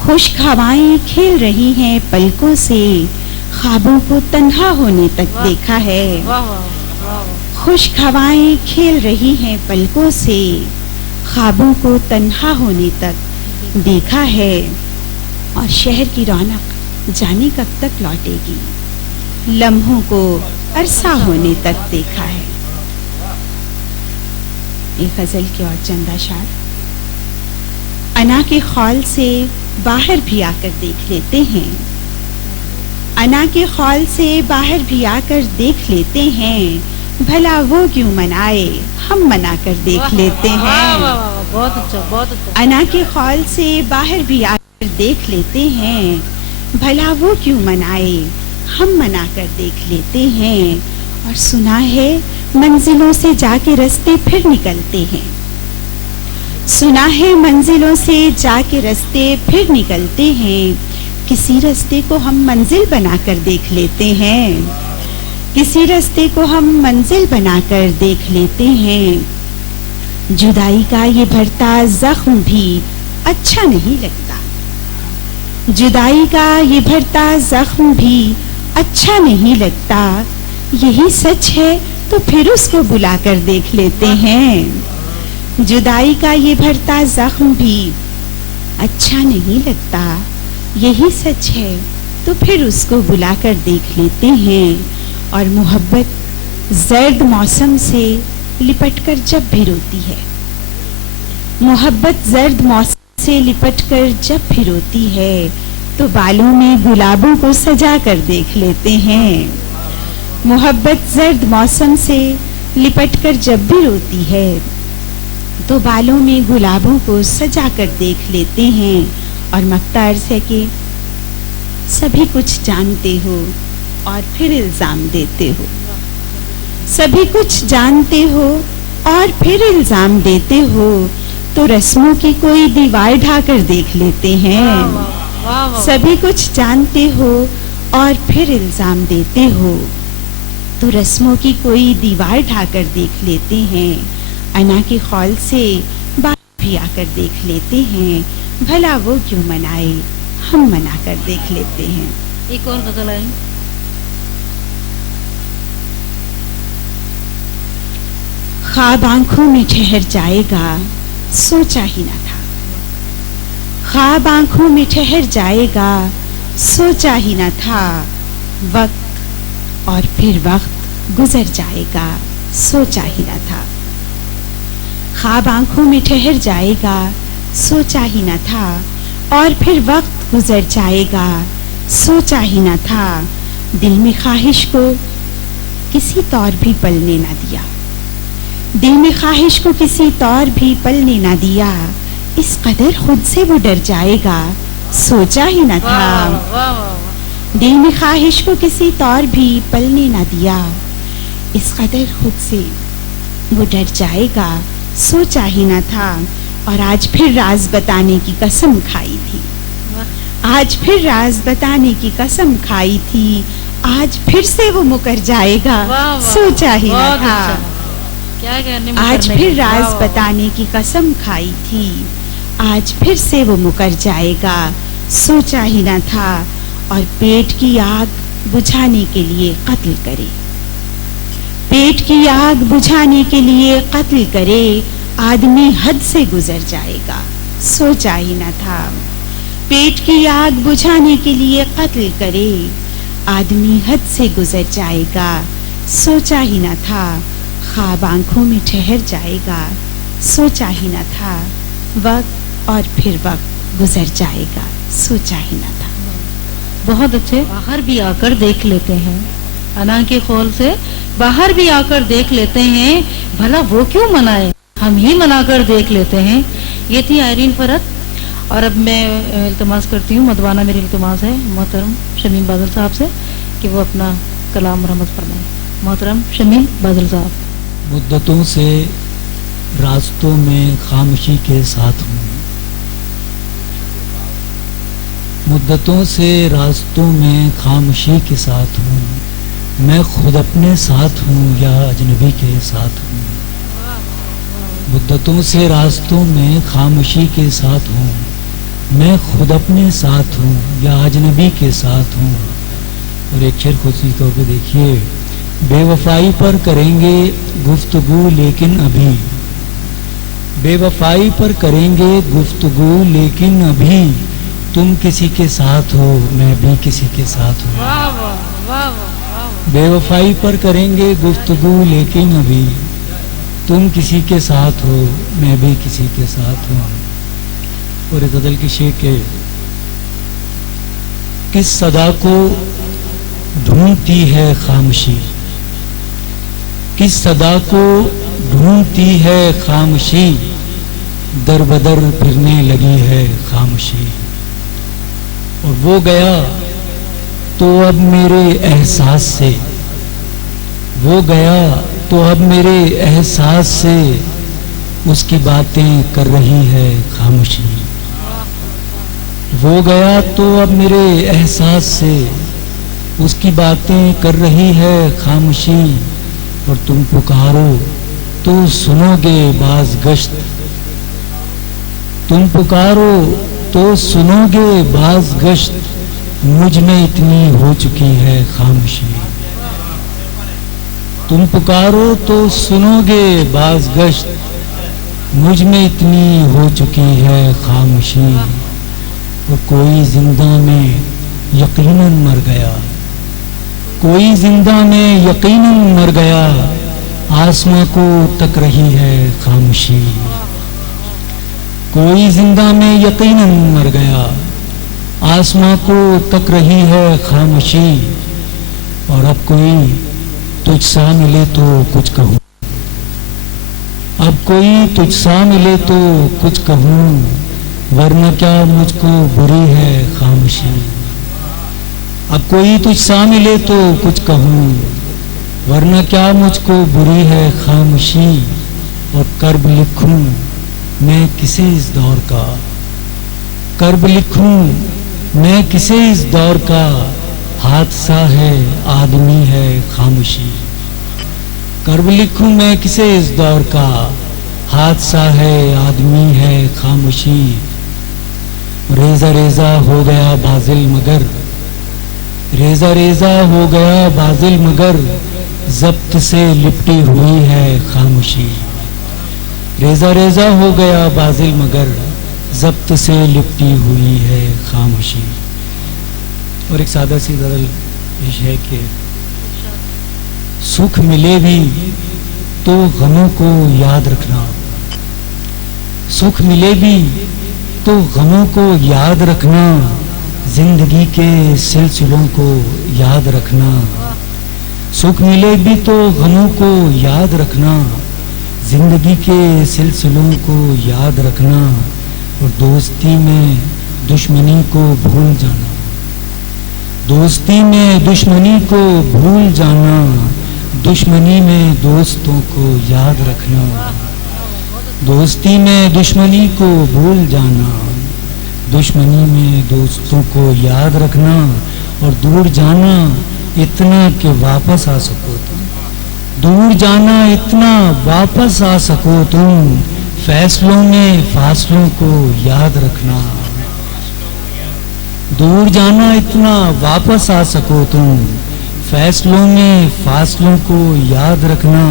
खुश्क हवाएं खेल रही हैं पलकों से, ख्वाबों को तन्हा होने तक देखा है। खुश्क हवाएं खेल रही हैं पलकों से, ख्वाबों को तन्हा होने तक देखा है। और शहर की रौनक जाने कब तक लौटेगी, लम्हों को अरसा होने तक देखा है। एक गजल के और चंद अशार। अना के खौल से बाहर भी आकर देख लेते हैं, अना के खौल से बाहर भी आकर देख लेते हैं, भला वो क्यों मनाए हम मना कर देख लेते हैं। बहुत अच्छा, बहुत अच्छा। अना के खौल से बाहर भी आकर देख लेते हैं, भला वो क्यों मनाए हम मना कर देख लेते हैं। और सुना है मंजिलों से जाके रास्ते फिर निकलते हैं, सुना है मंजिलों से जाके रास्ते फिर निकलते हैं, किसी रास्ते को हम मंजिल बनाकर देख लेते हैं, किसी रास्ते को हम मंजिल बनाकर देख लेते हैं। जुदाई का ये भरता जख्म भी अच्छा नहीं लगता, जुदाई का ये भरता जख्म भी अच्छा नहीं लगता, यही सच है तो फिर उसको बुलाकर देख लेते हैं। जुदाई का ये भरता जख्म भी अच्छा नहीं लगता, यही सच है तो फिर उसको बुलाकर देख लेते हैं। और मोहब्बत जर्द मौसम से लिपटकर जब भी रोती है, मोहब्बत जर्द मौसम से लिपटकर जब भी रोती है, तो बालों में गुलाबों को सजा कर देख लेते हैं। मोहब्बत जर्द मौसम से लिपटकर जब भी रोती है, तो बालों में गुलाबों को सजा कर देख लेते हैं। और मक्ता अर्ज़ है कि सभी कुछ जानते हो और फिर इल्ज़ाम देते हो, सभी कुछ जानते हो और फिर इल्ज़ाम देते हो, तो रस्मों की कोई दीवार ढाकर देख लेते हैं। सभी कुछ जानते हो और फिर इल्ज़ाम देते हो, तो रस्मों की कोई दीवार ढाकर देख लेते हैं। अना के खौल से बाहर भी आकर देख लेते हैं, भला वो क्यों मनाए हम मना कर देख लेते हैं। एक और गजल आई। ख्वाब आंखों में ठहर जाएगा, सोचा ही न था। ख्वाब आंखों में ठहर जाएगा, सोचा ही न था। वक्त और फिर वक्त गुजर जाएगा, सोचा ही न था। ख्वाब आंखों में ठहर जाएगा, सोचा ही न था। और फिर वक्त गुजर जाएगा, सोचा ही न था। दिल में ख्वाहिश को किसी तौर भी पलने न दिया, दिल में ख्वाहिश को किसी तौर भी पलने न दिया। इस कदर खुद से वो डर जाएगा, सोचा ही न था। दिल में ख्वाहिश को किसी तौर भी पलने न दिया। इस कदर खुद से वो डर जाएगा, सोचा ही न था। और आज फिर राज बताने की कसम खाई थी, आज फिर राज बताने की कसम खाई थी। आज फिर से वो मुकर जाएगा, सोचा ही न था। क्या कहने आज फिर राज बताने की कसम खाई थी। आज फिर से वो मुकर जाएगा, सोचा ही न था। और पेट की आग बुझाने के लिए कत्ल करे, पेट की आग बुझाने के लिए कत्ल करे। आदमी हद से गुजर जाएगा, सोचा ही न था। पेट की आग बुझाने के लिए कत्ल करे, आदमी हद से गुजर जाएगा, सोचा ही न था। ख्वाब आंखों में ठहर जाएगा, सोचा ही न था। वक्त और फिर वक्त गुजर जाएगा, सोचा ही न था। बहुत अच्छे। बाहर भी आकर देख लेते हैं, अना के कौल से बाहर भी आकर देख लेते हैं। भला वो क्यों मनाए, हम ही मनाकर देख लेते हैं। ये थी आयरीन फरत। और अब मैं इल्तमास करती हूँ, मदवाना मेरी इल्तमास है मोहतरम शमीम बादल साहब से कि वो अपना कलाम रहमत फरमाए। मोहतरम शमीम बादल साहब। मुद्दतों से रास्तों में खामोशी के साथ हूँ, मुद्दतों से रास्तों में खामोशी के साथ हूँ। मैं खुद अपने साथ हूँ या अजनबी के साथ हूँ। मुद्दतों से रास्तों में खामोशी के साथ हूँ। मैं खुद अपने साथ हूँ या अजनबी के साथ हूँ। और एक शेर खुशी तौर पे देखिए, बेवफाई पर करेंगे गुफ्तगू लेकिन अभी, बेवफाई पर करेंगे गुफ्तगू लेकिन अभी तुम किसी के साथ हो मैं भी किसी के साथ हूँ। बेवफाई पर करेंगे गुफ्तगू लेकिन अभी तुम किसी के साथ हो मैं भी किसी के साथ हूँ। और इस गज़ल की शेर के, किस सदा को ढूंढती है खामोशी, किस सदा को ढूंढती है खामोशी, दर बदर फिरने लगी है खामोशी। और वो गया तो अब मेरे एहसास से, वो गया तो अब मेरे एहसास से उसकी बातें कर रही है खामोशी। वो गया तो अब मेरे एहसास से उसकी बातें कर रही है खामोशी। और तुम पुकारो तो सुनोगे बाज गश्त, तुम पुकारो तो सुनोगे बाज गश्त, मुझ में इतनी हो चुकी है खामोशी। तुम पुकारो तो सुनोगे बाज गश्त, मुझ में इतनी हो चुकी है खामोशी। और कोई जिंदा में यकीनन मर गया, कोई जिंदा में यकीनन मर गया, आसमां को तक रही है खामोशी। कोई जिंदा में यकीनन मर गया, आसमां को तक रही है खामोशी। और अब कोई तुझसा मिले तो कुछ कहूँ, अब कोई तुझसा मिले तो कुछ कहूँ, वरना क्या मुझको बुरी है खामोशी। अब कोई तुझसा मिले तो कुछ कहूँ, वरना क्या मुझको बुरी है खामोशी। और कर्ब लिखूं मैं किसे इस दौर का, कर्ब लिखूं मैं किसे इस दौर का, हादसा है आदमी है खामोशी। कर्ब लिखूं मैं किसे इस दौर का, हादसा है आदमी है खामोशी। रेजा रेजा हो गया बाजिल मगर, रेजा रेजा हो गया बाजिल मगर, जब्त से लिपटी हुई है खामोशी। ریزہ ریزہ ہو گیا بازل مگر ضبط سے لپٹی ہوئی ہے خاموشی. اور ایک سادہ سی غزل پیش ہے کہ سکھ ملے بھی تو غموں کو یاد رکھنا، سکھ ملے بھی تو غموں کو یاد رکھنا، زندگی کے سلسلوں کو یاد رکھنا. سکھ ملے بھی تو غموں کو یاد رکھنا، زندگی کے سلسلوں کو یاد رکھنا. اور دوستی میں دشمنی کو بھول جانا، دوستی میں دشمنی کو بھول جانا، دشمنی میں دوستوں کو یاد رکھنا. دوستی میں دشمنی کو بھول جانا، دشمنی میں دوستوں کو یاد رکھنا. اور دور جانا اتنا کہ واپس آ سکو تم، دور جانا اتنا واپس آ سکو تم، فیصلوں میں فاصلوں کو یاد رکھنا. دور جانا اتنا واپس آ سکو تم، فیصلوں میں فاصلوں کو یاد رکھنا.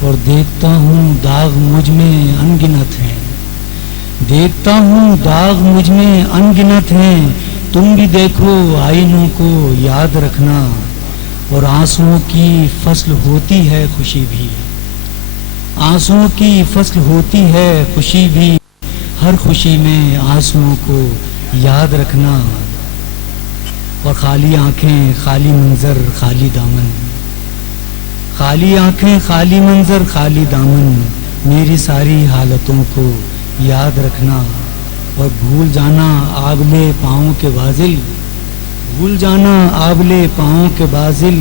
اور دیکھتا ہوں داغ مجھ میں انگنت ہیں، دیکھتا ہوں داغ مجھ میں انگنت ہیں، تم بھی دیکھو آئینوں کو یاد رکھنا. اور آنسوؤں کی فصل ہوتی ہے خوشی بھی، آنسوؤں کی فصل ہوتی ہے خوشی بھی، ہر خوشی میں آنسوؤں کو یاد رکھنا. اور خالی آنکھیں خالی منظر خالی دامن، خالی آنکھیں خالی منظر خالی دامن، میری ساری حالتوں کو یاد رکھنا. اور بھول جانا آبلے پاؤں کے بازل، بھول جانا آبلے پاؤں کے بازل،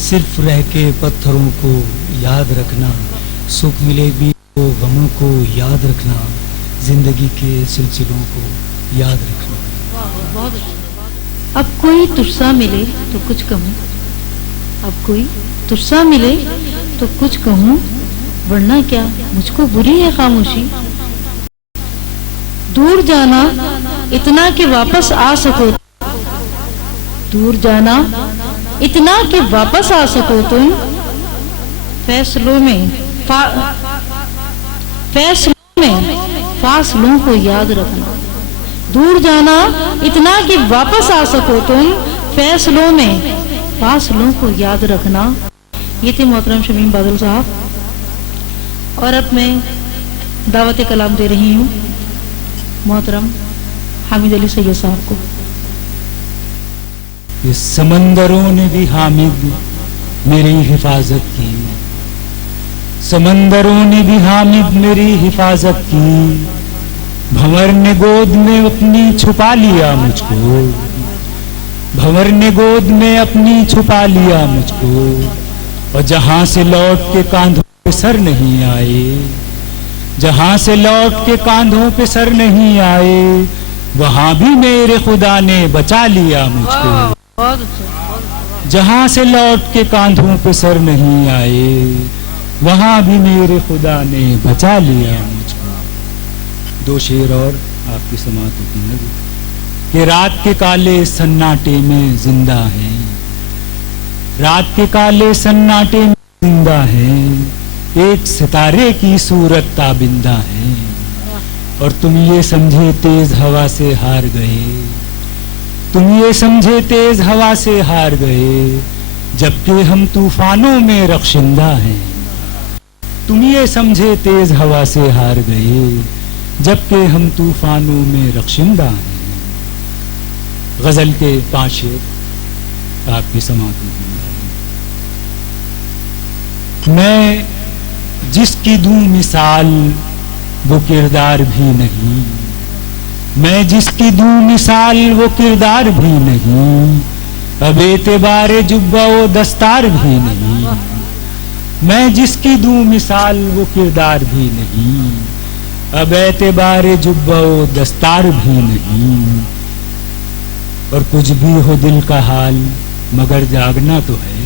صرف رہ کے پتھروں کو یاد رکھنا. سکھ ملے بھی تو غموں کو یاد رکھنا، زندگی کے سلسلوں کو یاد رکھنا. اب کوئی تجھ ملے تو کچھ کہوں، اب کوئی تجھ ملے تو کچھ کہوں، ورنہ کیا مجھ کو بری ہے خاموشی. دور جانا اتنا کہ واپس آ سکو، دور جانا اتنا کہ واپس آ سکو تم، فیصلوں میں فاصلوں کو یاد رکھنا. دور جانا اتنا کہ واپس آ سکو تم، فیصلوں میں فاصلوں کو یاد رکھنا. یہ تھے محترم شمیم بادل صاحب. اور اب میں دعوت کلام دے رہی ہوں محترم حامد علی سید صاحب کو. اس سمندروں نے بھی حامد میری حفاظت کی، سمندروں نے بھی حامد میری حفاظت کی، بھنور نے گود میں اپنی چھپا لیا مجھ کو، بھنور نے گود میں اپنی چھپا لیا مجھ کو. اور جہاں سے لوٹ کے کاندھوں پہ سر نہیں آئے، جہاں سے لوٹ کے کاندھوں پہ سر نہیں آئے، وہاں بھی میرے خدا نے بچا لیا مجھ کو. جہاں سے لوٹ کے کاندھوں پہ سر نہیں آئے، وہاں بھی میرے خدا نے بچا لیا مجھ کو. دو شعر اور آپ کی سماعت ہوتی ہے کہ رات کے کالے سناٹے میں زندہ ہیں، رات کے کالے سناٹے میں زندہ ہیں، ایک ستارے کی صورت تابندہ ہے. اور تم یہ سمجھے تیز ہوا سے ہار گئے، تم یہ سمجھے تیز ہوا سے ہار گئے، جبکہ ہم طوفانوں میں رخشندہ ہیں. تم یہ سمجھے تیز ہوا سے ہار گئے، جبکہ ہم طوفانوں میں رخشندہ ہیں. غزل کے 5 شعر آپ کی سماعت ہوتی ہے. میں جس کی دوں مثال وہ کردار بھی نہیں، میں جس کی دوں مثال وہ کردار بھی نہیں، اب اعتبار جبہ و دستار بھی نہیں. میں جس کی دوں مثال وہ کردار بھی نہیں، اب اعتبار جبہ و دستار بھی نہیں. اور کچھ بھی ہو دل کا حال مگر جاگنا تو ہے،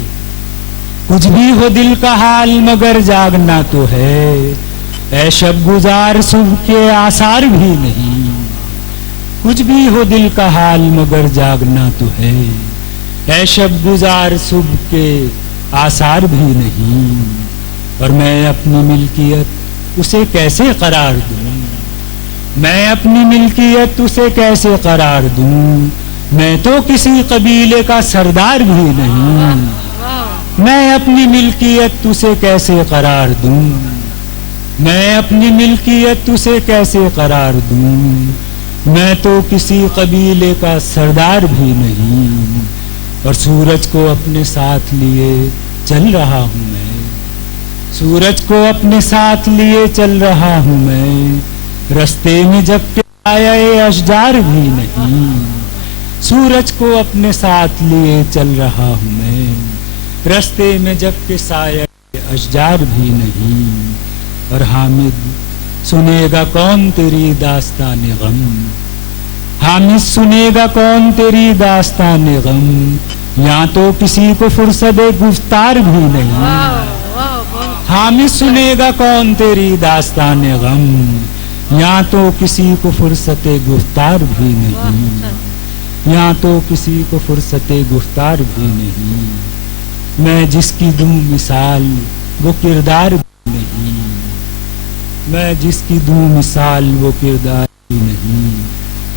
کچھ بھی ہو دل کا حال مگر جاگنا تو ہے. اے شب گزار صبح کے آثار بھی نہیں، کچھ بھی ہو دل کا حال مگر جاگنا تو ہے. اے شب گزار صبح کے آثار بھی نہیں. اور میں اپنی ملکیت اسے کیسے قرار دوں؟ میں اپنی ملکیت اسے کیسے قرار دوں؟ میں تو کسی قبیلے کا سردار بھی نہیں. میں اپنی ملکیت اسے کیسے قرار دوں؟ میں اپنی ملکیت اسے کیسے قرار دوں؟ میں تو کسی قبیلے کا سردار بھی نہیں. اور سورج کو اپنے ساتھ لیے چل رہا ہوں میں. سورج کو اپنے ساتھ لیے چل رہا ہوں میں. رستے میں جب کہ سایہ اشجار بھی نہیں. سورج کو اپنے ساتھ لیے چل رہا ہوں میں. رستے میں جب کہ سایہ اشجار بھی نہیں. اور حامد سنے گا کون تیری داستان غم؟ حامد سنے گا کون تیری داستان غم؟ یہاں تو کسی کو فرصت گفتار بھی نہیں. حامد سنے گا کون تیری داستان غم؟ یہاں تو کسی کو فرصت گفتار بھی نہیں. یہاں تو کسی کو فرصت گفتار بھی نہیں. میں جس کی دوں مثال وہ کردار بھی نہیں. میں جس کی دوں مثال وہ کردار بھی نہیں.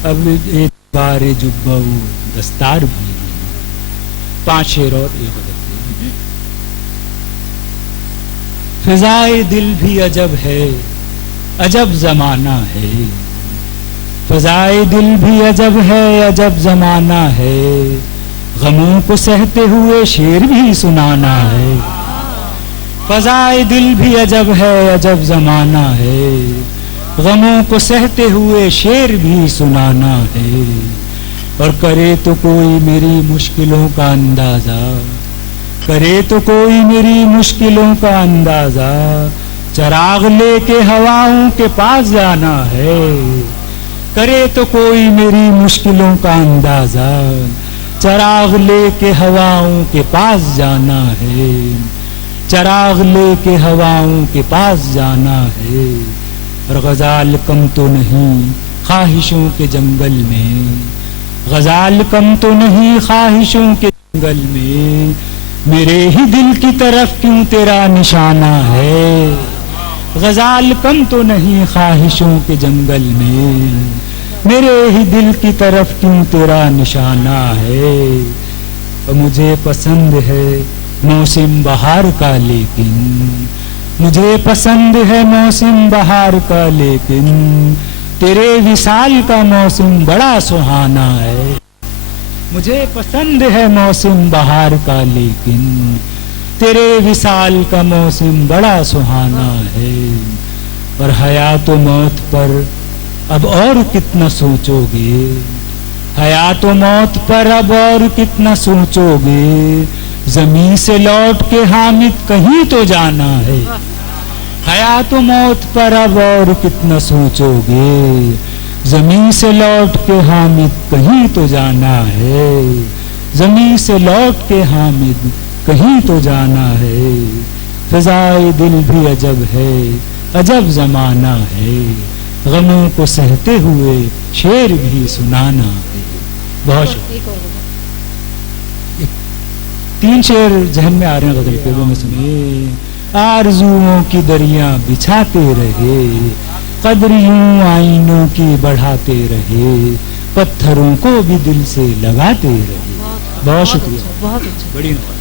اب اعتبار جبہ و دستار بھی نہیں. 5 شعر اور ایک غزل. فضائے دل بھی عجب ہے، عجب زمانہ ہے. فضائے دل بھی عجب ہے، عجب زمانہ ہے. غموں کو سہتے ہوئے شعر بھی سنانا ہے. فضائے دل بھی عجب ہے، عجب زمانہ ہے. غموں کو سہتے ہوئے شعر بھی سنانا ہے. اور کرے تو کوئی میری مشکلوں کا اندازہ، کرے تو کوئی میری مشکلوں کا اندازہ. چراغ لے کے ہواؤں کے پاس جانا ہے. کرے تو کوئی میری مشکلوں کا اندازہ. چراغ لے کے ہواؤں کے پاس جانا ہے. چراغ لے کے ہواؤں کے پاس جانا ہے. اور غزال کم تو نہیں خواہشوں کے جنگل میں. غزال کم تو نہیں خواہشوں کے جنگل میں. میرے ہی دل کی طرف کیوں تیرا نشانہ ہے. غزال کم تو نہیں خواہشوں کے جنگل میں. میرے ہی دل کی طرف کیوں تیرا نشانہ ہے. اور مجھے پسند ہے موسم بہار کا لیکن، مجھے پسند ہے موسم بہار کا لیکن تیرے وصال کا موسم بڑا سہانا ہے. مجھے پسند ہے موسم بہار کا لیکن تیرے وصال کا موسم بڑا سہانا ہے. اور حیات و موت پر اب اور کتنا سوچو گے. حیات و موت پر اب اور کتنا سوچو گے. زمین سے لوٹ کے حامد کہیں تو جانا ہے. حیات و موت پر اب اور کتنا سوچو گے. زمین سے لوٹ کے حامد کہیں تو جانا ہے. زمین سے لوٹ کے حامد کہیں تو جانا ہے. فضائے دل بھی عجب ہے، عجب زمانہ ہے. غموں کو سہتے ہوئے شعر بھی سنانا ہے. بہت شکریہ. 3 شعر ذہن میں آ رہے ہیں غزل کے، وہ میں سنیے. آرزوؤں کی دریا بچھاتے رہے، قدر یوں آئینوں کی بڑھاتے رہے، پتھروں کو بھی دل سے لگاتے رہے. بہت شکریہ. بہت اچھا. بڑی نواز.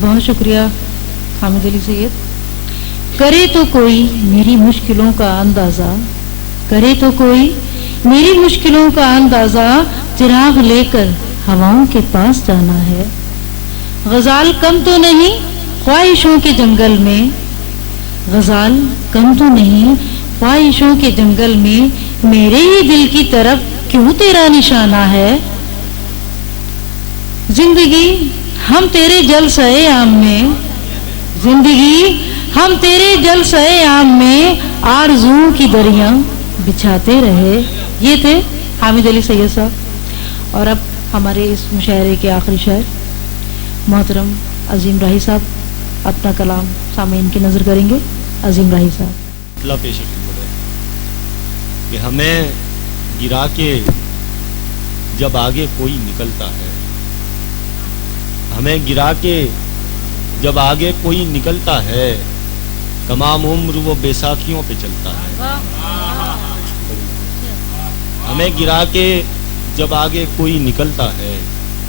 بہت شکریہ حامد علی سید. کرے تو کوئی میری مشکلوں کا اندازہ، کرے تو کوئی میری مشکلوں کا اندازہ. چراغ لے کر ہواؤں کے پاس جانا ہے. غزال کم تو نہیں خواہشوں کے جنگل میں. غزال کم تو نہیں خواہشوں کے جنگل میں. میرے ہی دل کی طرف کیوں تیرا نشانہ ہے. زندگی ہم تیرے جلسۂ عام میں، زندگی ہم تیرے جلسۂ عام میں آرزوؤں کی دریا بچھاتے رہے. یہ تھے حامد علی سید صاحب. اور اب ہمارے اس مشاعرے کے آخری شاعر محترم عظیم راہی صاحب اپنا کلام سامعین کی نظر کریں گے. عظیم راہی صاحب. اطلاع پیش کہ ہمیں گرا کے جب آگے کوئی نکلتا ہے، ہمیں گرا کے جب آگے کوئی نکلتا ہے، तमाम उम्र वो बैसाखियों पे चलता है। हमें गिरा के जब आगे कोई निकलता है,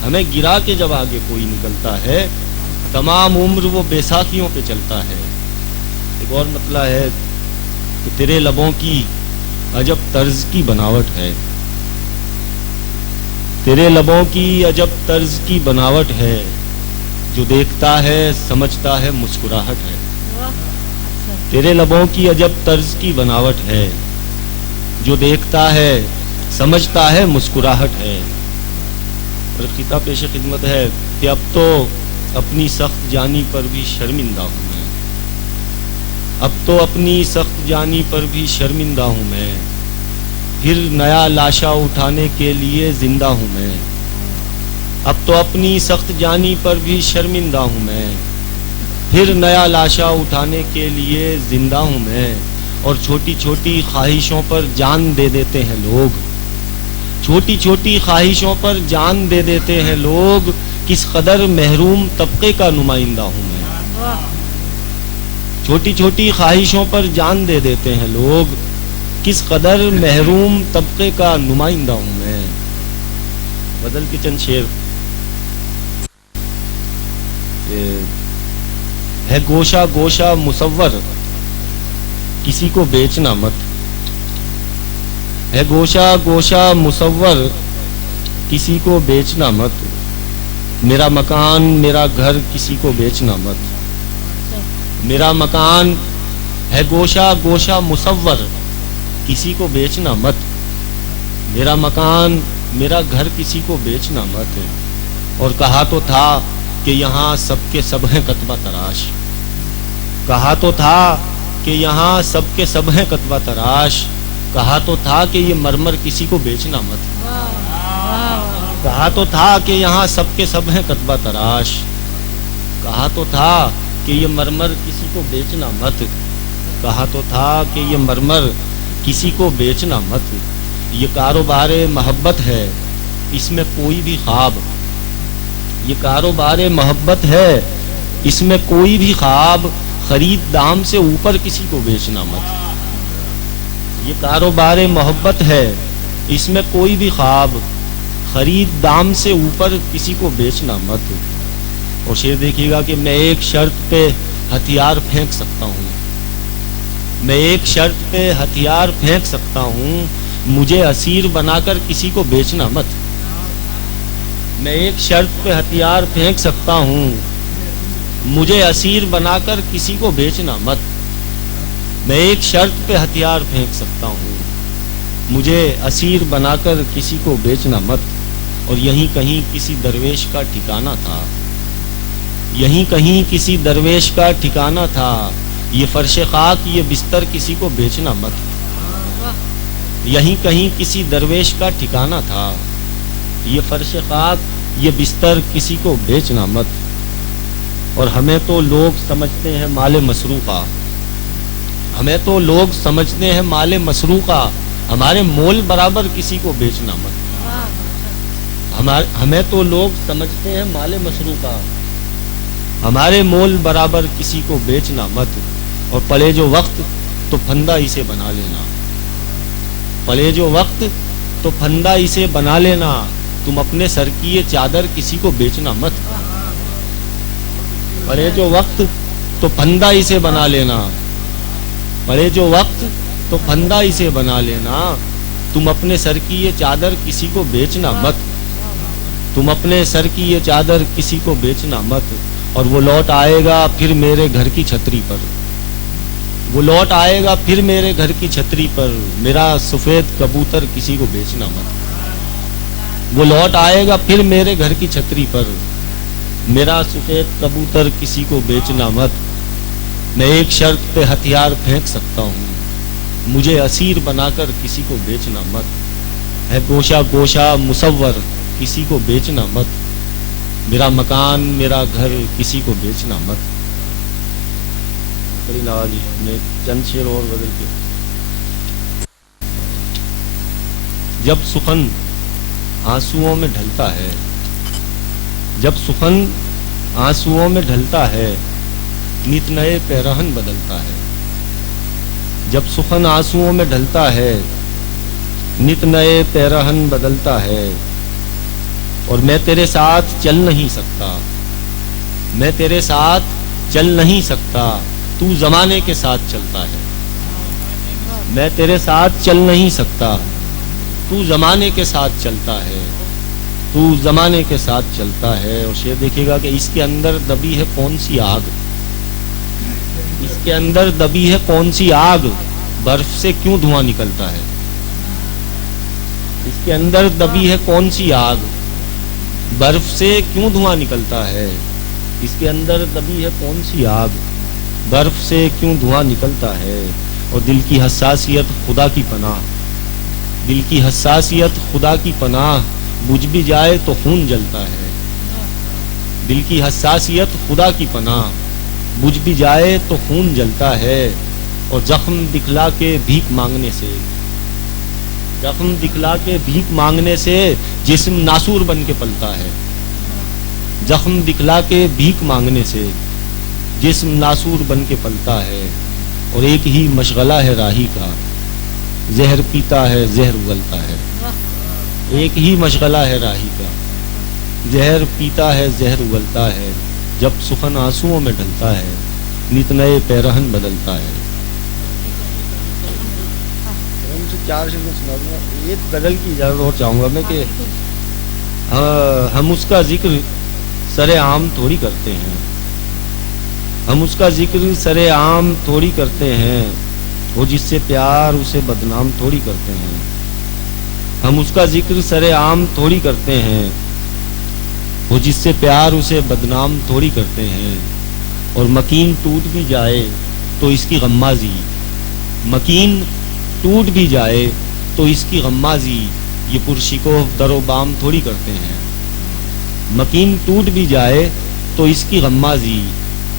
हमें गिरा के जब आगे कोई निकलता है, तमाम उम्र वो बैसाखियों पे चलता है। एक और मतलब है कि तेरे लबों की अजब तर्ज की बनावट है, तेरे लबों की अजब तर्ज की बनावट है, जो देखता है समझता है मुस्कुराहट है। तेरे लबों की अजब तर्ज की बनावट है, जो देखता है समझता है मुस्कुराहट है। और खिताब पेश खिदमत है कि अब तो अपनी सख्त जानी पर भी शर्मिंदा हूँ मैं, अब तो अपनी सख्त जानी पर भी शर्मिंदा हूँ मैं, फिर नया लाशा उठाने के लिए जिंदा हूँ मैं। अब तो अपनी सख्त जानी पर भी शर्मिंदा हूँ मैं, फिर नया लाशा उठाने के लिए जिंदा हूँ मैं। और छोटी छोटी ख्वाहिशों पर जान दे देते हैं लोग, छोटी छोटी ख्वाहिशों पर जान दे देते हैं लोग, किस कदर महरूम तबके का नुमाइंदा हूँ मैं। छोटी छोटी ख्वाहिशों पर जान दे देते हैं लोग, किस कदर महरूम तबके का नुमाइंदा हूँ मैं। बदल के चंद शेर है गोशा गोशा मुसव्वर किसी को बेचना मत, है गोशा गोशा मुसव्वर किसी को बेचना मत, मेरा मकान मेरा घर किसी को बेचना मत। मेरा मकान है गोशा गोशा मुसव्वर किसी को बेचना मत, मेरा मकान मेरा घर किसी को बेचना मत। और कहा तो था कि यहाँ सबके सब हैं कतबा तराश, कहा तो था कि यहाँ सबके सब हैं कतबा तराश, कहा तो था कि ये मरमर किसी को बेचना मत, कहा तो था कि यहाँ सबके सब हैं कतबा तराश, कहा तो था कि ये मरमर किसी को बेचना मत, कहा तो था कि ये मरमर किसी को बेचना मत। ये कारोबार मोहब्बत है इसमें कोई भी ख्वाब, ये कारोबार मोहब्बत है इसमें कोई भी ख्वाब, खरीद दाम से ऊपर किसी को बेचना मत। ये कारोबार मोहब्बत है इसमें कोई भी ख्वाब, खरीद दाम से ऊपर किसी को बेचना मत। और शेर देखिएगा कि मैं एक शर्त पे हथियार फेंक सकता हूँ, मैं एक शर्त पे हथियार फेंक सकता हूँ, मुझे असीर बनाकर किसी को बेचना मत। मैं एक शर्त पे हथियार फेंक सकता हूँ, मुझे असीर बनाकर किसी को बेचना मत। मैं एक शर्त पे हथियार फेंक सकता हूँ, मुझे असीर बनाकर किसी को बेचना मत। और यहीं कहीं किसी दरवेश का ठिकाना था, यहीं कहीं किसी दरवेश का ठिकाना था, ये फर्श खाक ये बिस्तर किसी को बेचना मत। यहीं कहीं किसी दरवेश का ठिकाना था, ये फर्श खाक ये बिस्तर किसी को बेचना मत। और हमें तो लोग समझते हैं माले मसरूफा, हमें तो लोग समझते हैं माले मसरूफा, हमारे मोल बराबर किसी को बेचना मत। हमें तो लोग समझते हैं माले मसरूफा, हमारे मोल बराबर किसी को बेचना मत। और पड़े जो वक्त तो फंदा इसे बना लेना, पड़े जो वक्त तो फंदा इसे बना लेना, तुम अपने सर की ये चादर किसी को बेचना मत। पड़े जो वक्त तो फंदा इसे बना लेना, पड़े जो वक्त तो फंदा इसे बना लेना, तुम अपने सर की ये चादर किसी को बेचना मत। तुम अपने सर की ये चादर किसी को बेचना मत। और वो लौट आएगा फिर मेरे घर की छतरी पर, वो लौट आएगा फिर मेरे घर की छतरी पर, मेरा सफेद कबूतर किसी को बेचना मत। वो लौट आएगा फिर मेरे घर की छतरी पर, मेरा सफेद कबूतर किसी को बेचना मत। मैं एक शर्त पे हथियार फेंक सकता हूँ, मुझे असीर बनाकर किसी को बेचना मत। है गोशा गोशा मुसव्वर किसी को बेचना मत, मेरा मकान मेरा घर किसी को बेचना मत। मैं चंद शेर और बदल के। जब सुखन आंसुओं में ढलता है, जब सुखन आंसुओं में ढलता है, नित नए पैरहन बदलता है। जब सुखन आंसुओं में ढलता है, नित नए पैरहन बदलता है, और मैं तेरे साथ चल नहीं सकता, मैं तेरे साथ चल नहीं सकता, तू जमाने के साथ चलता है। मैं तेरे साथ चल नहीं सकता, तू जमाने के साथ चलता है, तू जमाने के साथ चलता है। और शेर देखिएगा कि इसके अंदर दबी है कौन सी आग, इसके अंदर दबी है कौन सी आग, बर्फ से क्यों धुआं निकलता है। इसके अंदर दबी है कौन सी आग, बर्फ से क्यों धुआं निकलता है। इसके अंदर दबी है कौन सी आग, बर्फ से क्यों धुआं निकलता है। और दिल की हसासियत खुदा की पनाह, दिल की हसासियत खुदा की पनाह, बुझ भी जाए तो खून जलता है। दिल की हसासियत खुदा की पनाह, बुझ भी जाए तो खून जलता है। और जख्म दिखला के भीख मांगने से, जख्म दिखला के भीख मांगने से जिस्म नासूर बन के पलता है। जख्म दिखला के भीख मांगने से जिस्म नासूर बन के पलता है। और एक ही मशगला है राही का, जहर पीता है जहर उगलता है। एक ही मशगला है राही का, जहर पीता है जहर उगलता है। जब सुखन आंसुओं में ढलता है, नित नए पैरहन बदलता है। चार शेर में सुना दूंगा, एक गजल की इजाजत और चाहूंगा मैं कि हम उसका जिक्र सरे आम थोड़ी करते हैं, हम उसका जिक्र सरे आम थोड़ी करते हैं, वो जिससे प्यार उसे बदनाम थोड़ी करते हैं। हम उसका जिक्र सरे आम थोड़ी करते हैं, वो जिससे प्यार उसे बदनाम थोड़ी करते हैं। और मकीन टूट भी जाए तो इसकी गम्माजी, मकीन टूट भी जाए तो इसकी गम्माजी, ये पुरशिको दरो बाम थोड़ी करते हैं। मकीन टूट भी जाए तो इसकी गम्माजी,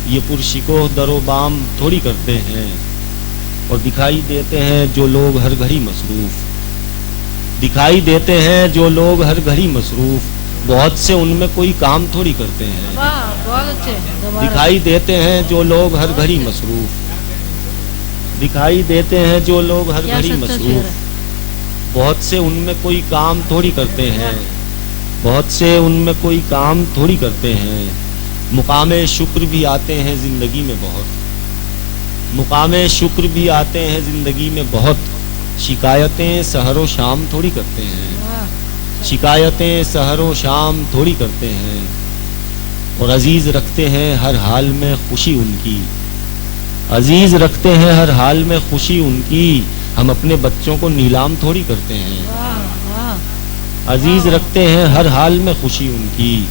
ये पुरशिको दरो बाम थोड़ी करते हैं। और दिखाई देते हैं जो लोग हर घड़ी मसरूफ, दिखाई देते हैं जो लोग हर घड़ी मसरूफ, बहुत से उनमें कोई काम थोड़ी करते हैं। दिखाई देते हैं जो लोग हर घड़ी मसरूफ, दिखाई देते हैं जो लोग हर घड़ी मसरूफ, बहुत से उनमें कोई काम थोड़ी करते हैं, बहुत से उनमें कोई काम थोड़ी करते हैं। मुकामे शुक्र भी आते हैं जिंदगी में बहुत, मुकामे शुक्र भी आते हैं जिंदगी में बहुत, शिकायतें सहरो शाम थोड़ी करते हैं, शिकायतें सहरो शाम थोड़ी करते हैं। और अजीज रखते हैं हर हाल में खुशी उनकी, अजीज रखते हैं हर हाल में खुशी उनकी, हम अपने बच्चों को नीलाम थोड़ी करते हैं। अजीज रखते हैं हर हाल में खुशी उनकी,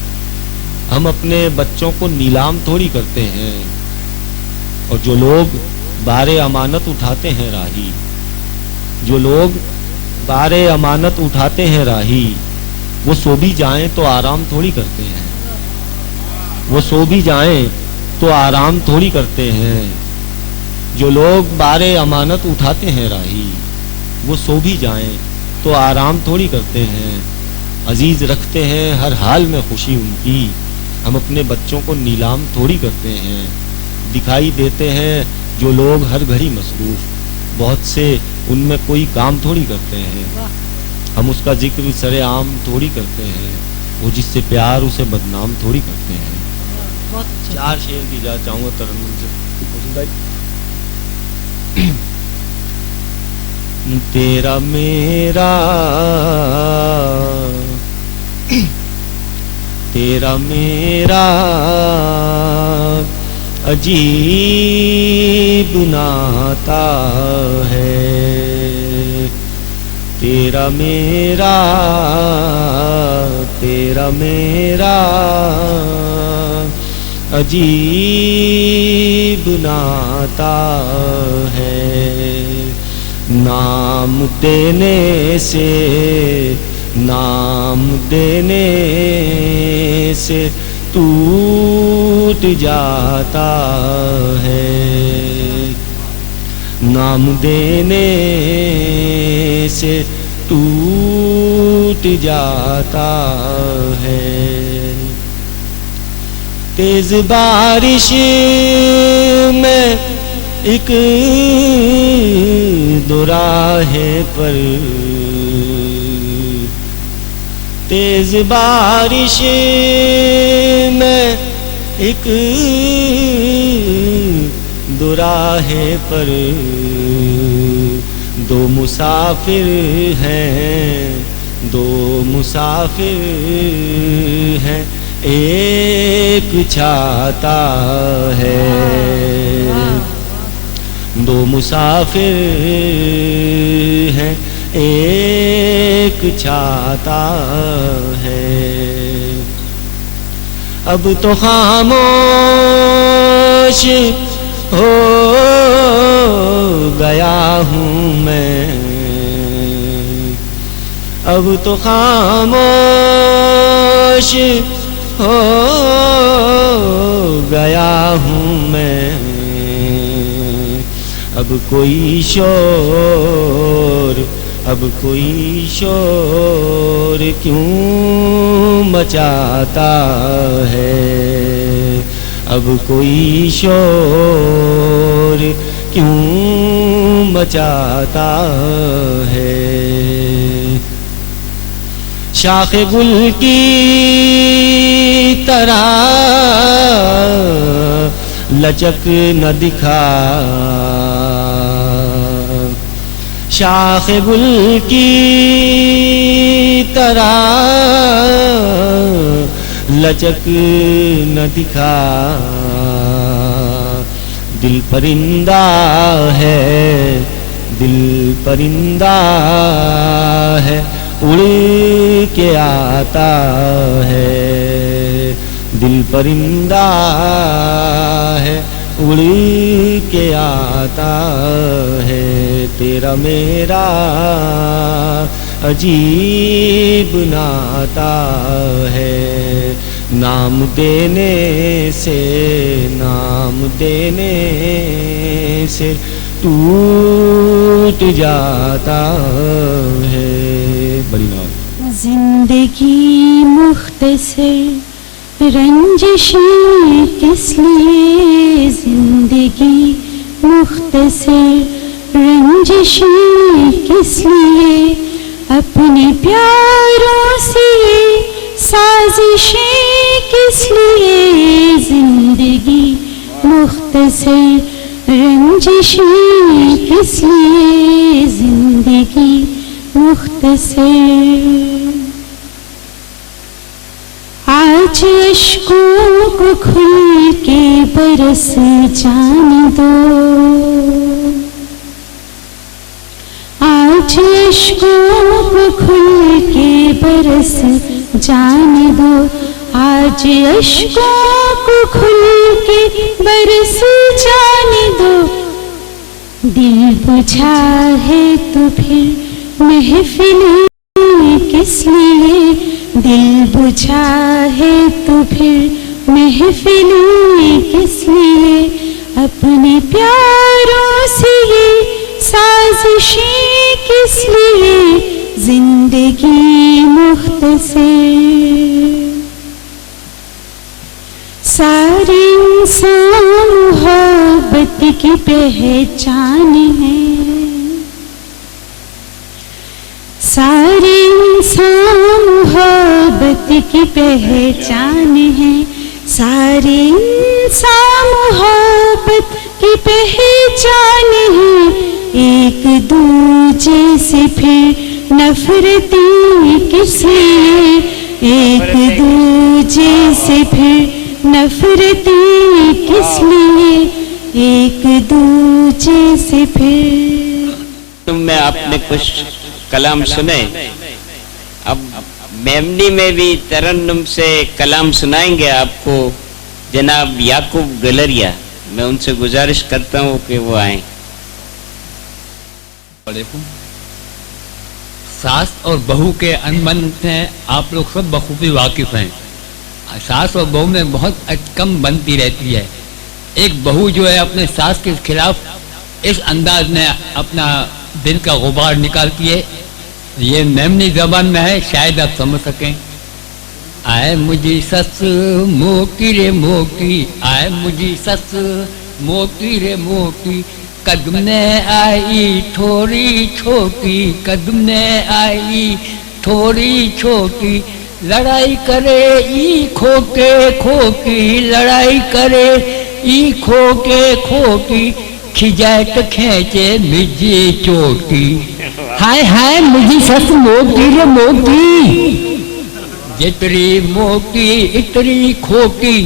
हम अपने बच्चों को नीलाम थोड़ी करते हैं। और जो लोग बारे अमानत उठाते हैं राही, जो लोग बारे अमानत उठाते हैं राही, वो सो भी जाएं तो आराम थोड़ी करते हैं, वो सो भी जाएं तो आराम थोड़ी करते हैं। जो लोग बारे अमानत उठाते हैं राही, वो सो भी जाएं तो आराम थोड़ी करते हैं। अजीज रखते हैं हर हाल में खुशी उनकी, हम अपने बच्चों को नीलाम थोड़ी करते हैं। दिखाई देते हैं जो लोग हर घड़ी मसरूफ, बहुत से उनमें कोई काम थोड़ी करते हैं, हम उसका जिक्र सरे आम थोड़ी करते हैं, वो जिससे प्यार उसे बदनाम थोड़ी करते हैं। चार शेर की इजाजत चाहूंगा तरन्नुम से। तेरा मेरा, तेरा मेरा अजीब नाता है, तेरा मेरा, तेरा मेरा अजीब नाता है। नाम देने से, नाम देने से टूट जाता है, नाम देने से टूट जाता है। तेज बारिश में एक دوراہے پر تیز بارش میں ایک دوراہے پر دو مسافر ہیں، دو مسافر ہیں، ایک چھاتا ہے، دو مسافر ہیں، ایک چھاتا ہے۔ اب تو خاموش ہو گیا ہوں میں، اب تو خاموش ہو گیا ہوں میں، اب کوئی شور، اب کوئی شور کیوں مچاتا ہے، اب کوئی شور کیوں مچاتا ہے۔ شاخ گل کی طرح لچک نہ دکھا، شاخ گل کی طرح لچک نہ دکھا، دل پرندہ ہے، دل پرندہ ہے، اڑ کے آتا ہے، دل پرندہ ہے، اڑ کے آتا ہے۔ تیرا میرا عجیب ناتا ہے، نام دینے سے، نام دینے سے ٹوٹ جاتا ہے۔ بڑی نام زندگی مختصر رنجشیں کس لیے، زندگی مختصر رنجشیں کس لیے، اپنے پیاروں سے سازشیں کس لیے، زندگی مختصر رنجشیں کس لیے، زندگی مختصر۔ آج اشکوں کو کھل کے برس جانے دو، آج اشکوں کو کھل کے برس جانے دو، آج اشکوں کو کھل کے برس جانے دو، دل بجھا ہے تو پھر محفل کس لیے، دل بجھا ہے تو پھر محفل کس لیے، اپنے پیاروں سے یہ سازشیں کس لیے، زندگی مختصر۔ سارے انسان محبت کی پہچان ہے، سارے انسان محبت کی پہچان ہے، سارے انسان محبت کی پہچان ہے، ایک دوجے سے پھر نفرتیں کس لیے، ایک دوجے سے پھر نفرتیں کس لیے، ایک دوجے سے پھر۔ تم میں آپ نے کچھ کلام سنے، اب میمنی میں بھی ترنم سے کلام سنائیں گے آپ کو جناب یعقوب گلریا، میں ان سے گزارش کرتا ہوں کہ وہ آئیں۔ ساس اور بہو کے انبن ہیں آپ لوگ سب بخوبی واقف ہیں، ساس اور بہو میں بہت کم بنتی رہتی ہے، ایک بہو جو ہے اپنے ساس کے خلاف اس انداز میں اپنا دل کا غبار نکالتی ہے، یہ میمنی زبان میں ہے، شاید آپ سمجھ سکیں۔ آئے مجھے سس موکی رے موکی، آئے مجھے سس موکی رے موکی، कदम में आई थोड़ी छोटी, कदम में आई थोड़ी छोटी, लड़ाई करे ई खोके खोकी, लड़ाई करे ई खोके खोकी, खिजाट खेचे मिजी चोटी। हाय हाय मुझी सस मोटी रे मोटी, जितरी मोटी इतरी खोकी,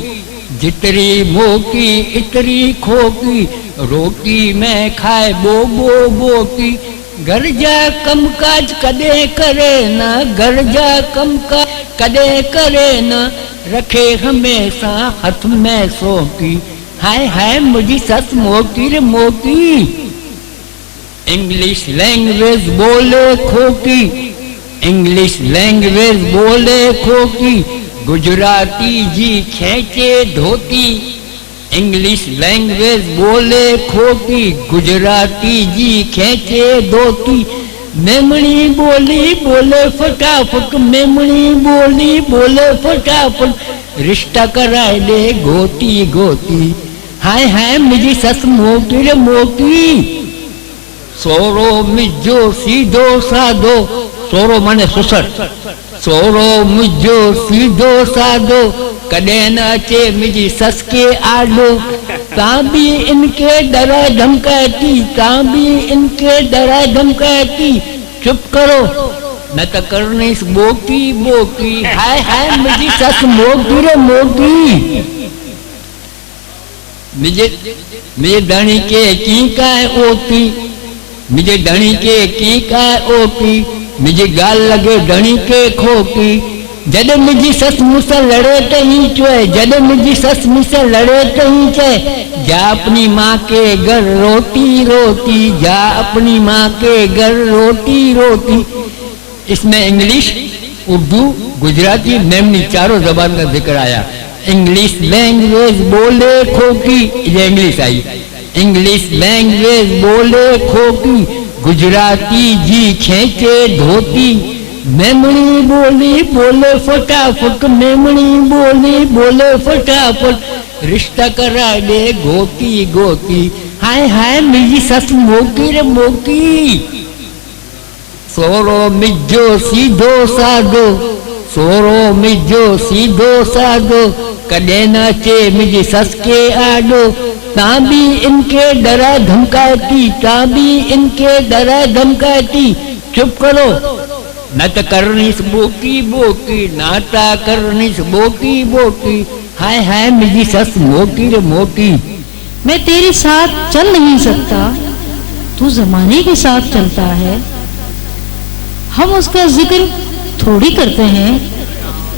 जितरी मोटी इतरी खोकी, रोटी में खाए बो बो बोकी, घर जा कम काज कदे करे न, घर जा कम काज कदे करे न, रखे हमेशा हाथ में सोकी। हाय हाय मुझी सस मोटी रे मोटी, इंग्लिश लैंग्वेज बोले खोकी, इंग्लिश लैंग्वेज बोले खोकी, गुजराती जी खेचे धोती, इंग्लिश लैंग्वेज बोले खोकी, गुजराती जी खेचे धोती, मेमणी बोली बोले फटाफट, मेमणी बोली बोले फटाफट, रिश्ता कराए दे गोती गोती। हाय हाय मुझी सस मोटी रे मोटी, सोरो मिजो सीधो साधो, सोरो माने सुसर, सोरो मुझो सीधो साधो, कदे न अचे मुझी सस के आडो, तां भी इनके डरा धमकाती, तां भी इनके डरा धमकाती, चुप करो न त करनी बोकी बोकी। हाय हाय मुझी सस मोटी रे मोटी, मुझे धणी के की काय ओपी, मुझे धणी के की काय ओपी, मुझे गाल लगे धणी के खोपी, जद मुझी सस मुझसे लड़े तो ही चुए, जद मुझी सस मुझसे लड़े तो ही चुए, जा अपनी माँ के घर रोटी रोटी, जा अपनी माँ के घर रोटी रोटी। इसमें इंग्लिश, उर्दू, गुजराती, मेमनी चारों जबान का जिक्र आया। इंग्लिश लैंग्वेज बोले खोकी, ये इंग्लिश आई, इंग्लिश लैंग्वेज बोले खोकी, गुजराती जी खेचे धोती, मेमणी बोली बोले फटाफट, मेमणी बोली बोले फटाफट, रिश्ता करा दे गोती गोती। हाय हाय मुझी सस मोकी रे मोकी, सोरो मिजो सीधो साधो, सोरो मिजो सीधो साधो, कदे न अचे मुझी सस के आडो, तां भी इनके डरा धमकाती, तां भी इनके डरा धमकाती, चुप करो न त करनीस बोकी बोकी, नाता करनीस बोकी बोकी। हाय हाय मुझी सस मोटी रे मोटी, मैं तेरे साथ चल नहीं सकता, तू जमाने के साथ चलता है, हम उसका जिक्र थोड़ी करते हैं,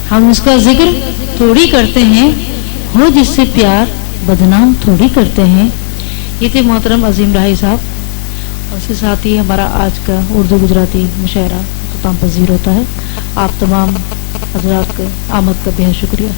हम उसका जिक्र थोड़ी करते हैं, हो जिससे प्यार बदनाम थोड़ी करते हैं। ये थे मोहतरम अजीम राही साहब, और उसके साथ ही हमारा आज का उर्दू गुजराती मुशायरा अख्ताम पजीर होता है। आप तमाम हजरात का आमद का बेहद शुक्रिया।